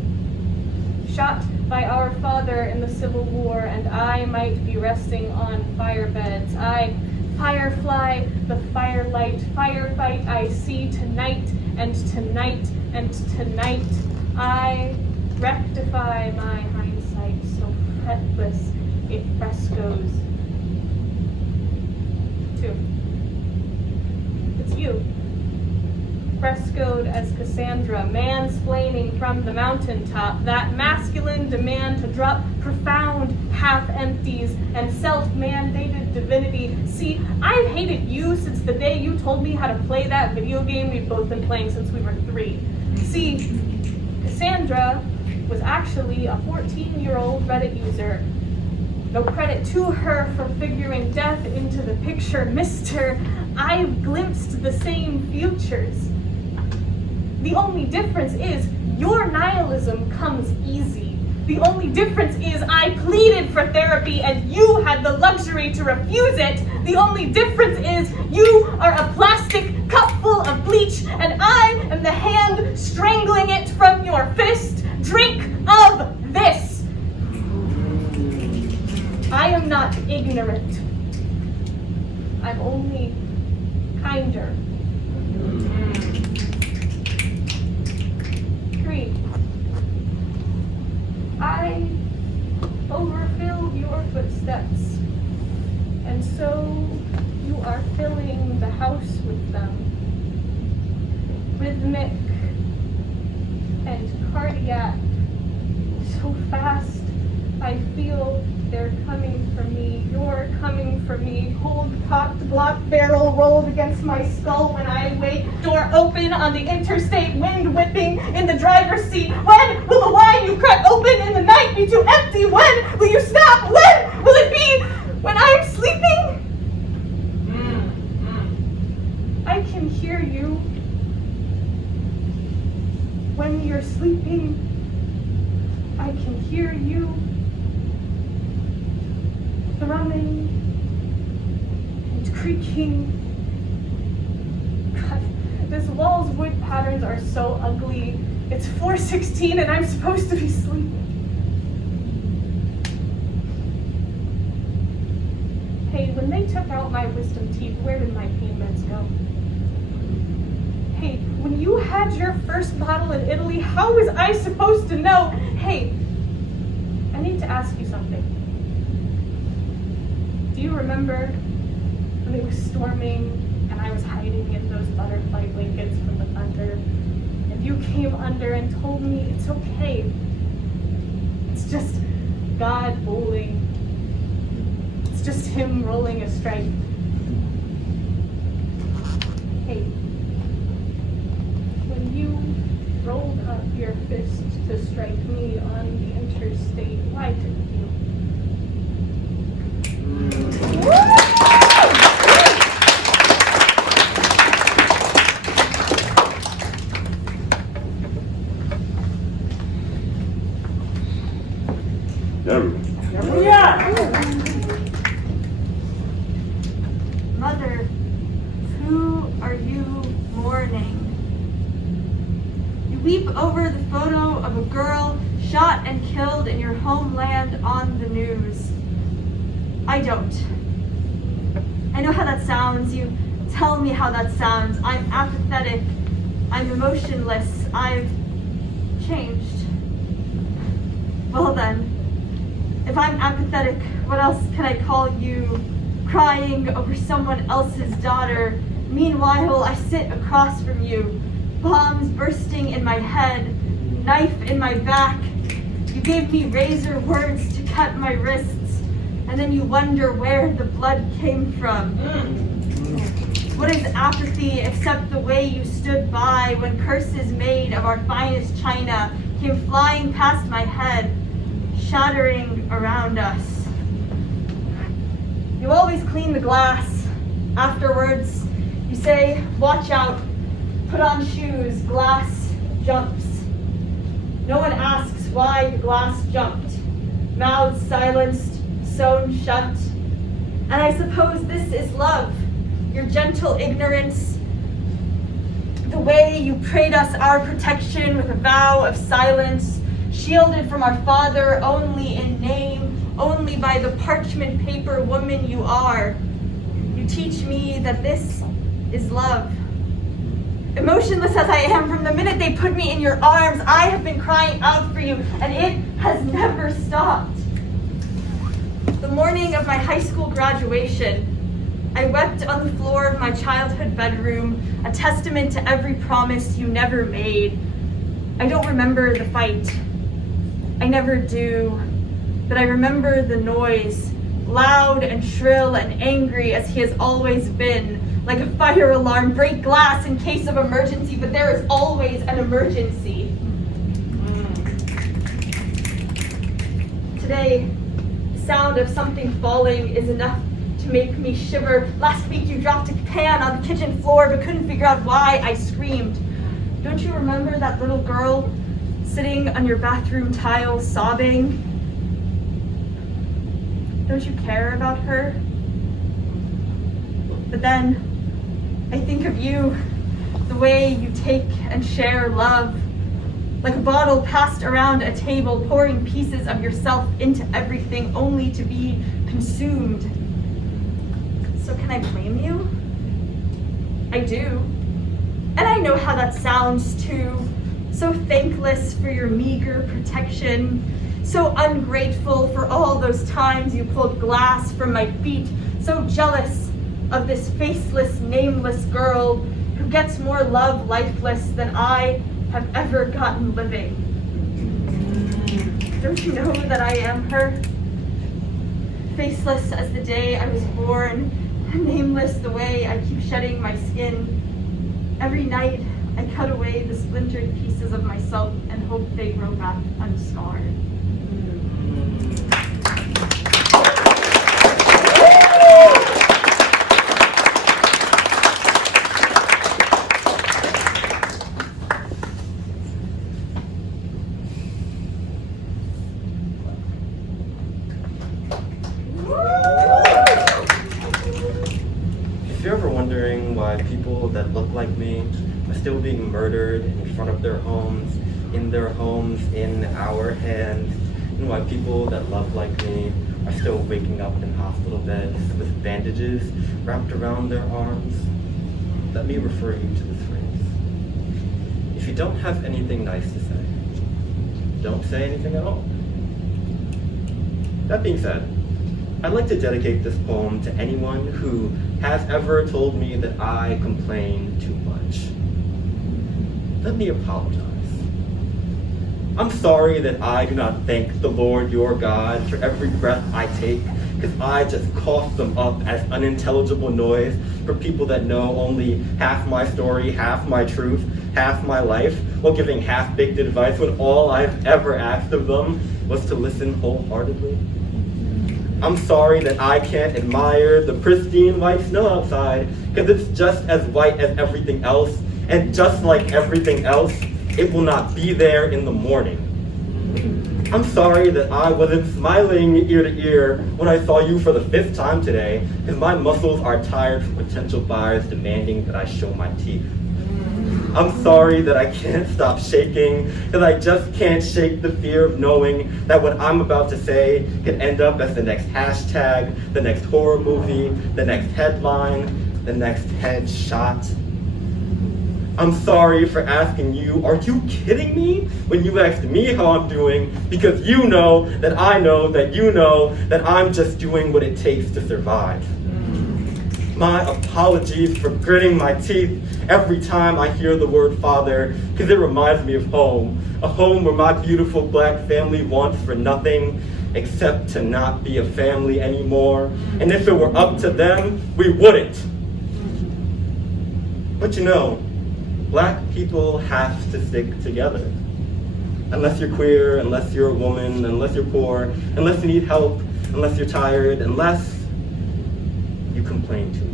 Shot by our father in the Civil War, and I might be resting on firebeds. I firefly, the firelight, firefight I see tonight and tonight and tonight. I rectify my hindsight so fretless it frescoes. 2. It's you. Frescoed as Cassandra, mansplaining from the mountaintop, that masculine demand to drop profound half-empties and self-mandated divinity. See, I've hated you since the day you told me how to play that video game we've both been playing since we were 3. See, Cassandra was actually a 14-year-old Reddit user. No credit to her for figuring death into the picture, mister. I've glimpsed the same futures. The only difference is your nihilism comes easy. The only difference is I pleaded for therapy and you had the luxury to refuse it. The only difference is you are a plastic cup full of bleach and I am the hand strangling it from your fist. Drink of this. I am not ignorant. I'm only kinder. 3. I overfilled your footsteps, and so you are filling the house with them. Rhythmic and cardiac, so fast, I feel they're coming for me. You're coming for me. Cold, cocked, block barrel rolled against my skull when I wake. Door open on the interstate, wind whipping in the driver's seat. When will the wine you crack open in the night be too empty? When will you stop? When will it be? When I'm sleeping hear you. When you're sleeping, I can hear you. Thrumming and creaking. God, this wall's wood patterns are so ugly. It's 4:16 and I'm supposed to be sleeping. Hey, when they took out my wisdom teeth, where did my pain meds go? Hey, when you had your first bottle in Italy, how was I supposed to know? Hey, I need to ask you something. Do you remember when it was storming and I was hiding in those butterfly blankets from the thunder? And you came under and told me it's okay. It's just God bowling. It's just him rolling a strike. Hey, when you rolled up your fist to strike me on the interstate, why didn't you? Mother, who are you mourning? You weep over the photo of a girl shot and killed in your homeland on the news. I don't. I know how that sounds. You tell me how that sounds. I'm apathetic. I'm emotionless. I've changed. Well then, if I'm apathetic, what else can I call you? Crying over someone else's daughter. Meanwhile, I sit across from you. Bombs bursting in my head. Knife in my back. You gave me razor words to cut my wrists. And then you wonder where the blood came from. What is apathy except the way you stood by when curses made of our finest china came flying past my head, shattering around us? You always clean the glass. Afterwards, you say, watch out, put on shoes, glass jumps. No one asks why the glass jumped. Mouths silenced, sewn shut. And I suppose this is love, your gentle ignorance, the way you prayed us our protection with a vow of silence, shielded from our Father only in name, only by the parchment paper woman you are. You teach me that this is love. Emotionless as I am, from the minute they put me in your arms, I have been crying out for you, and it has never stopped. The morning of my high school graduation, I wept on the floor of my childhood bedroom, a testament to every promise you never made. I don't remember the fight. I never do. But I remember the noise, loud and shrill and angry as he has always been, like a fire alarm, break glass in case of emergency, but there is always an emergency. Today, the sound of something falling is enough to make me shiver. Last week you dropped a pan on the kitchen floor but couldn't figure out why I screamed. Don't you remember that little girl sitting on your bathroom tile sobbing? Don't you care about her? But then I think of you, the way you take and share love, like a bottle passed around a table, pouring pieces of yourself into everything only to be consumed. So can I blame you? I do. And I know how that sounds too. So thankless for your meager protection. So ungrateful for all those times you pulled glass from my feet. So jealous of this faceless, nameless girl who gets more love lifeless than I have ever gotten living. Don't you know that I am her? Faceless as the day I was born, nameless the way I keep shedding my skin. Every night I cut away the splintered pieces of myself and hope they grow back unscarred. people that look like me are still being murdered in front of their homes, in our hands, and why people that love like me are still waking up in hospital beds with bandages wrapped around their arms. Let me refer you to this phrase. If you don't have anything nice to say, don't say anything at all. That being said, I'd like to dedicate this poem to anyone who has ever told me that I complain too much. Let me apologize. I'm sorry that I do not thank the Lord your God for every breath I take, because I just cough them up as unintelligible noise for people that know only half my story, half my truth, half my life, while giving half-baked advice when all I've ever asked of them was to listen wholeheartedly. I'm sorry that I can't admire the pristine white snow outside, because it's just as white as everything else, and just like everything else, it will not be there in the morning. I'm sorry that I wasn't smiling ear to ear when I saw you for the 5th time today, because my muscles are tired from potential buyers demanding that I show my teeth. I'm sorry that I can't stop shaking, because I just can't shake the fear of knowing that what I'm about to say could end up as the next hashtag, the next horror movie, the next headline, the next headshot. I'm sorry for asking you, are you kidding me? When you asked me how I'm doing, because you know that I know that you know that I'm just doing what it takes to survive. My apologies for gritting my teeth every time I hear the word father, because it reminds me of home, a home where my beautiful black family wants for nothing except to not be a family anymore. And if it were up to them, we wouldn't. But you know, black people have to stick together. Unless you're queer, unless you're a woman, unless you're poor, unless you need help, unless you're tired, unless you complain too much.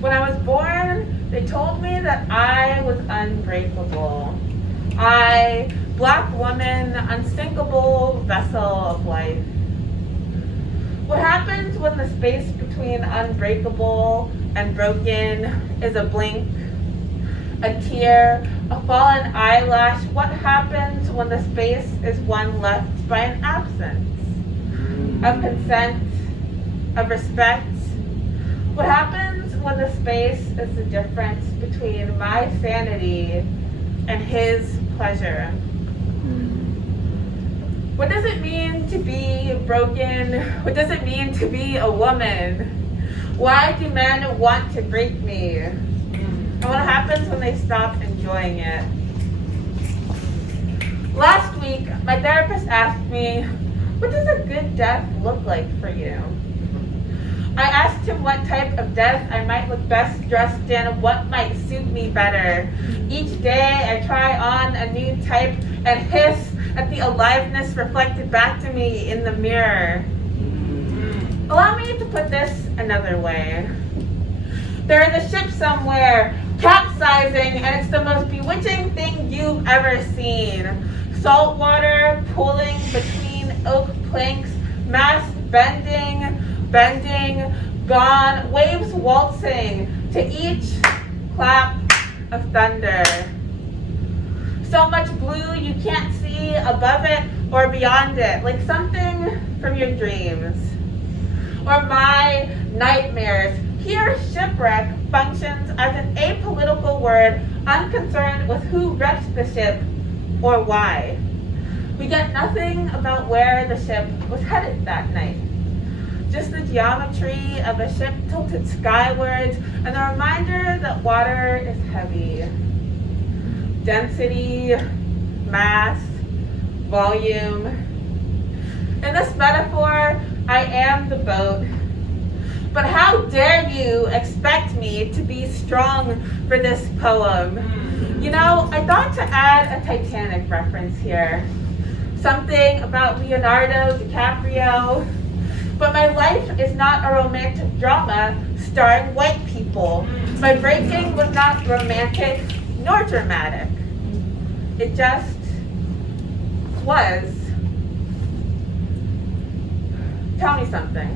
When I was born, they told me that I was unbreakable. I, black woman, unsinkable vessel of life. What happens when the space between unbreakable and broken is a blink, a tear, a fallen eyelash? What happens when the space is one left by an absence of consent, of respect? What happens when the space is the difference between my sanity and his pleasure? What does it mean to be broken? What does it mean to be a woman? Why do men want to break me? And what happens when they stop enjoying it? Last week, my therapist asked me, what does a good death look like for you? I asked him what type of death I might look best dressed in, what might suit me better. Each day I try on a new type and hiss at the aliveness reflected back to me in the mirror. Allow me to put this another way. There is a ship somewhere, capsizing, and it's the most bewitching thing you've ever seen. Salt water pooling between oak planks, mast bending, gone, waves waltzing to each clap of thunder. So much blue you can't see above it or beyond it, like something from your dreams. Or my nightmares. Here, shipwreck functions as an apolitical word, unconcerned with who wrecked the ship or why. We get nothing about where the ship was headed that night. Just the geometry of a ship tilted skywards and the reminder that water is heavy. Density, mass, volume. In this metaphor, I am the boat. But how dare you expect me to be strong for this poem? You know, I thought to add a Titanic reference here. Something about Leonardo DiCaprio. But my life is not a romantic drama starring white people. My breaking was not romantic nor dramatic. It just was. Tell me something.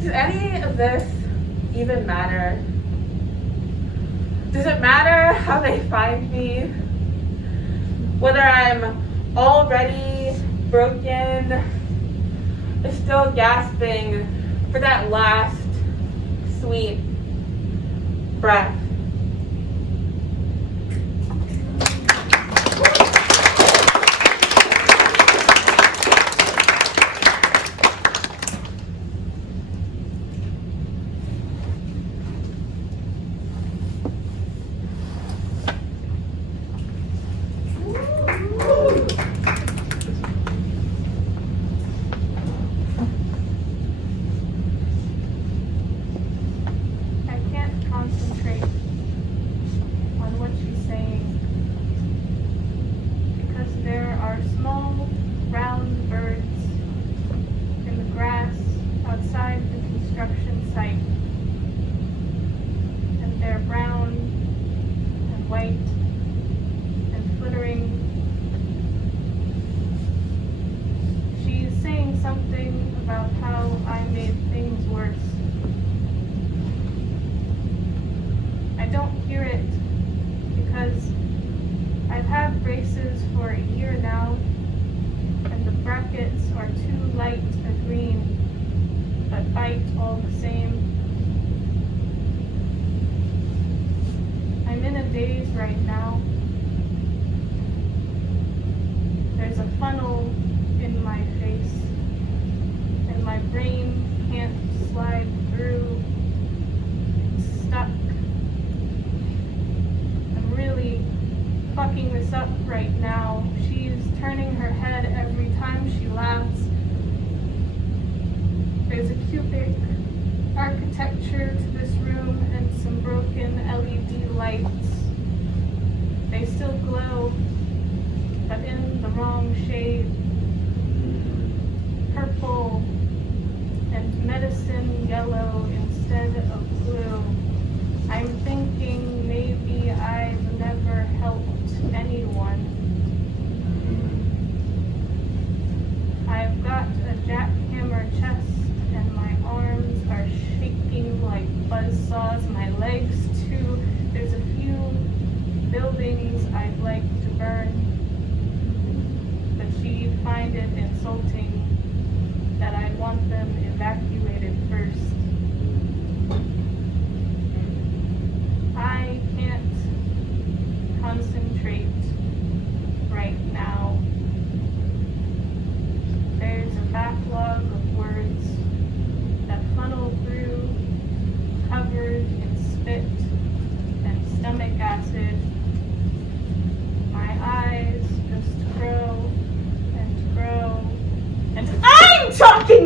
Does any of this even matter? Does it matter how they find me? Whether I'm already broken, or still gasping for that last sweet breath.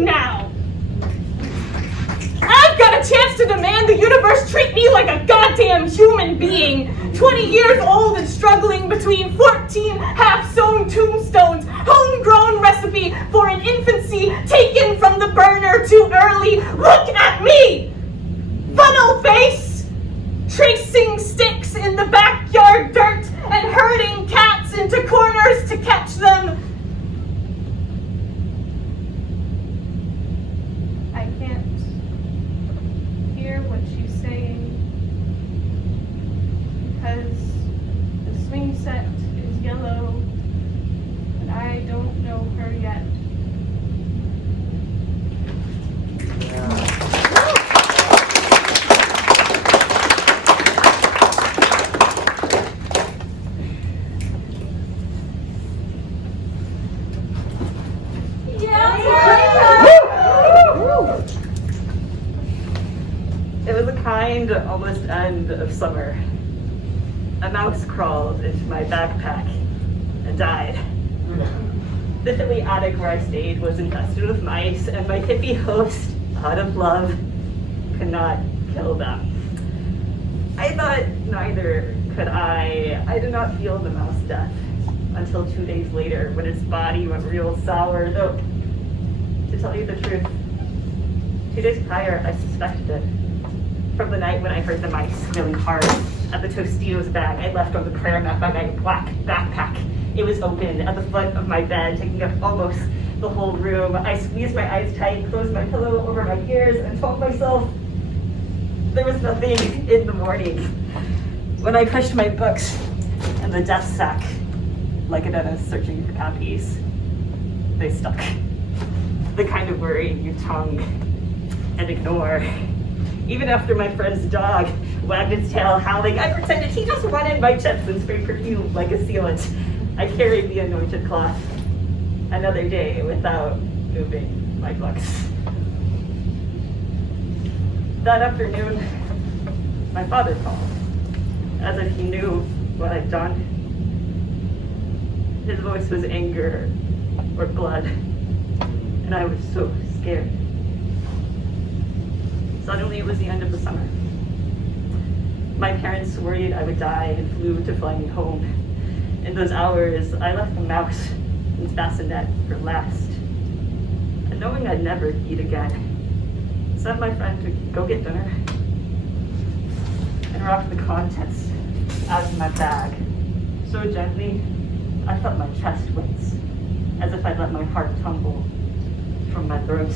Now! I've got a chance to demand the universe treat me like a goddamn human being! 20 years old and struggling between 14 half-sewn tombstones, homegrown recipe for an infancy taken from the burner too early. Look at me! Funnel face! Tracing sticks in the backyard dirt and herding cats into corners to catch them. Almost end of summer. A mouse crawled into my backpack and died. The Philly attic where I stayed was infested with mice, and my hippie host, out of love, could not kill them. I thought neither could I. I did not feel the mouse death until 2 days later when its body went real sour, though tell you the truth, 2 days prior, I suspected it. From the night when I heard the mice really hard at the Tostitos bag I left on the prayer mat by my black backpack. It was open at the foot of my bed, taking up almost the whole room. I squeezed my eyes tight, closed my pillow over my ears, and told myself there was nothing in the morning. When I pushed my books in the desk sack, like a dentist searching for cavities, they stuck. The kind of worry in your tongue and ignore. Even after my friend's dog wagged its tail howling, I pretended he just wanted my chips and sprayed perfume like a sealant. I carried the anointed cloth another day without moving my books. That afternoon, my father called, as if he knew what I'd done. His voice was anger or blood, and I was so scared. Suddenly, it was the end of the summer. My parents worried I would die and flew to fly me home. In those hours, I left the mouse and bassinet for last. And knowing I'd never eat again, sent my friend to go get dinner and rocked the contents out of my bag. So gently, I felt my chest wince, as if I'd let my heart tumble from my throat.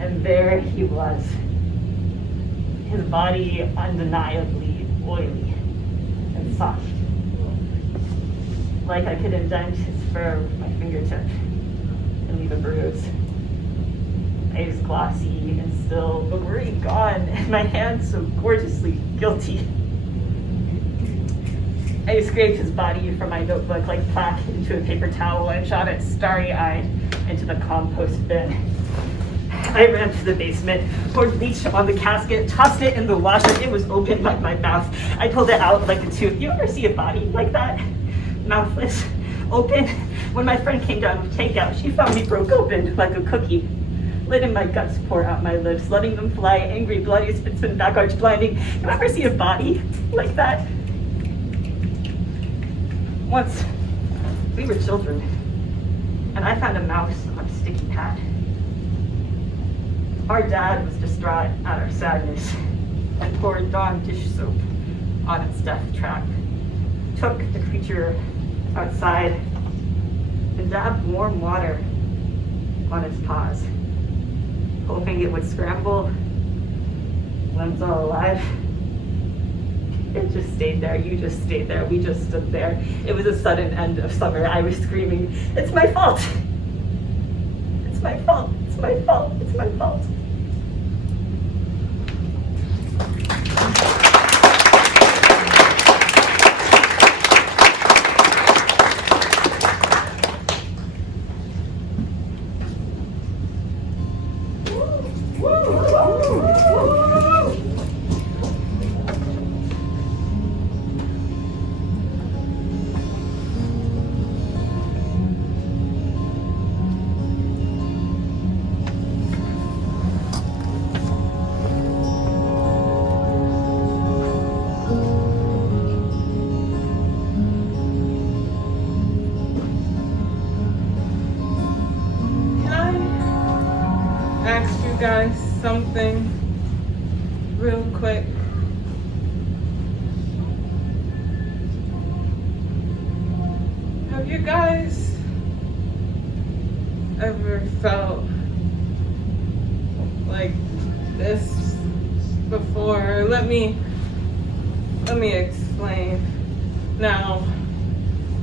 And there he was, his body undeniably oily and soft. Like I could indent his fur with my fingertip and leave a bruise. It was glossy and still, but worry gone, and my hands so gorgeously guilty. I scraped his body from my notebook like plaque into a paper towel and shot it starry-eyed into the compost bin. I ran to the basement, poured bleach on the casket, tossed it in the washer. It was open like my mouth. I pulled it out like a tooth. You ever see a body like that? Mouthless, open. When my friend came down with takeout, she found me broke open like a cookie. Letting my guts pour out my lips, letting them fly, angry, bloody, spin, back arch, blinding. You ever see a body like that? Once, we were children, and I found a mouse on a sticky pad. Our dad was distraught at our sadness and poured Dawn dish soap on its death trap, took the creature outside and dabbed warm water on its paws, hoping it would scramble when it's all alive. It just stayed there. You just stayed there. We just stood there. It was a sudden end of summer. I was screaming, "It's my fault! It's my fault! It's my fault! It's my fault!" Guys, something real quick. Have you guys ever felt like this before? Let me explain. Now,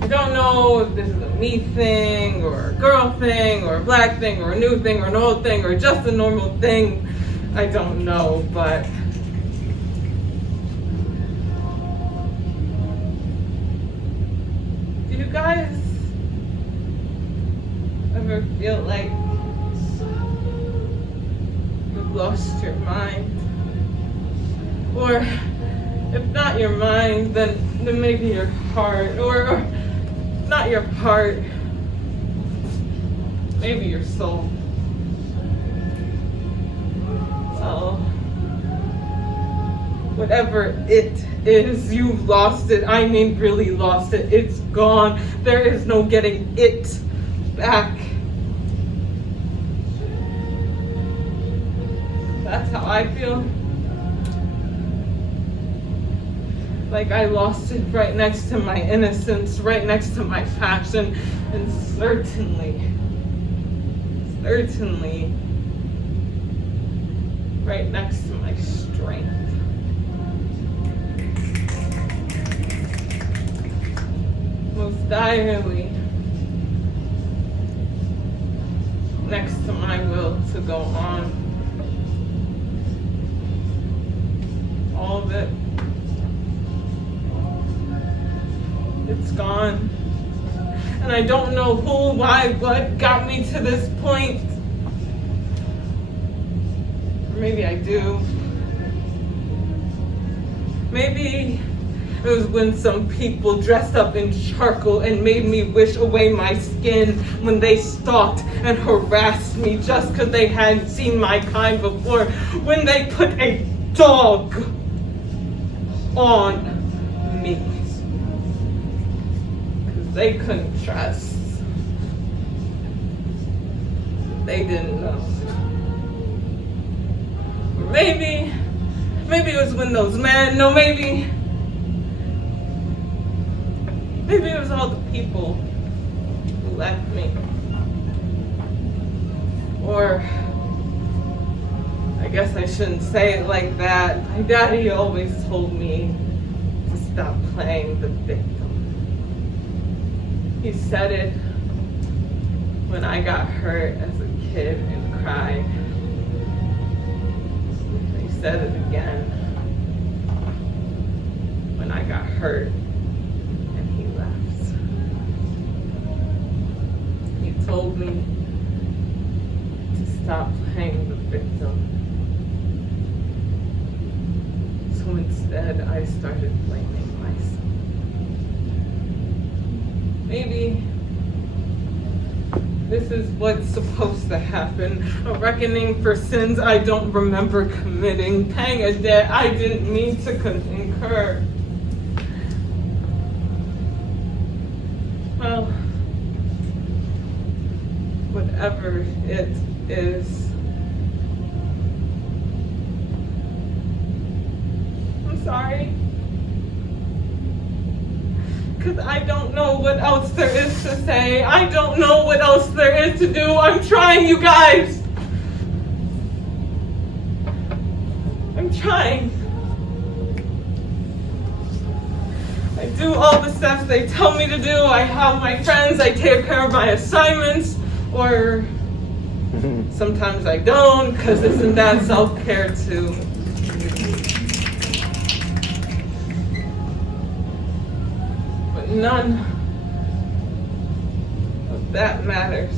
I don't know if this is a me thing, or a girl thing, or a black thing, or a new thing, or an old thing, or just a normal thing. I don't know, but do you guys ever feel like you've lost your mind? Or if not your mind, then maybe your heart, or not your heart, maybe your soul. Well, whatever it is, you've lost it. I mean, really lost it. It's gone. There is no getting it back. That's how I feel. Like I lost it right next to my innocence, right next to my passion, and certainly right next to my strength. Most direly next to my will to go on. All of it. It's gone. And I don't know who, why, what got me to this point. Or maybe I do. Maybe it was when some people dressed up in charcoal and made me wish away my skin when they stalked and harassed me just because they hadn't seen my kind before. When they put a dog on me. They couldn't trust. They didn't know. Or maybe it was when those men, no, maybe it was all the people who left me. Or, I guess I shouldn't say it like that. My daddy always told me to stop playing the victim. He said it when I got hurt as a kid and cried. He said it again when I got hurt and he left. He told me to stop playing the victim. So instead, I started blaming myself. Maybe this is what's supposed to happen. A reckoning for sins I don't remember committing. Paying a debt I didn't mean to incur. Well, whatever it is. I'm sorry. Because I don't know what else there is to say. I don't know what else there is to do. I'm trying, you guys. I'm trying. I do all the steps they tell me to do. I have my friends. I take care of my assignments. Or sometimes I don't, because isn't that self-care too? None of that matters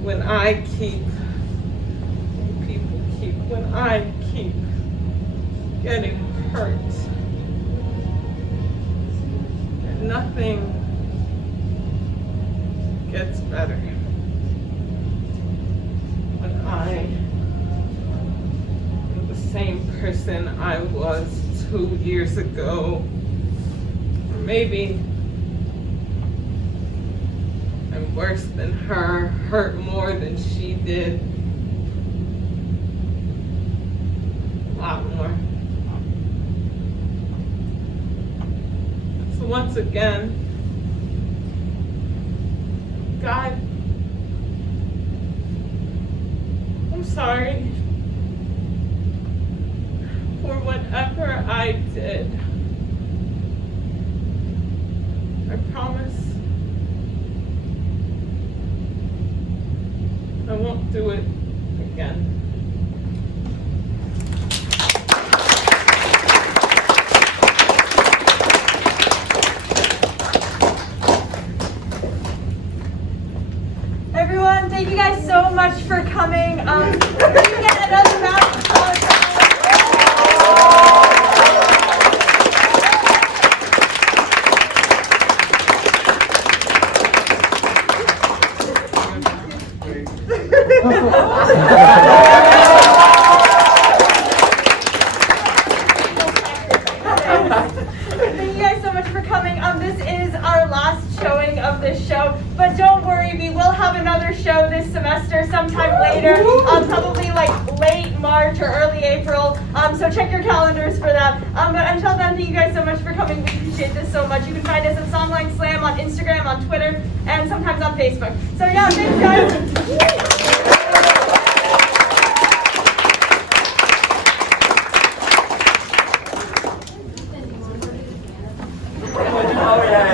when I keep getting hurt. And nothing gets better when I am the same person I was 2 years ago. Maybe I'm worse than her, hurt more than she did. A lot more. So once again, God, I'm sorry for whatever I did. I promise I won't do it again. Everyone, thank you guys so much for coming. Can you get another round of applause? Thank you guys so much for coming. This is our last showing of this show, but don't worry, we will have another show this semester sometime later, probably March or early April. So check your calendars for that. But until then, thank you guys so much for coming. We appreciate this so much. You can find us at Songline Slam on Instagram, on Twitter, and sometimes on Facebook. So yeah, thanks guys. Oh yeah.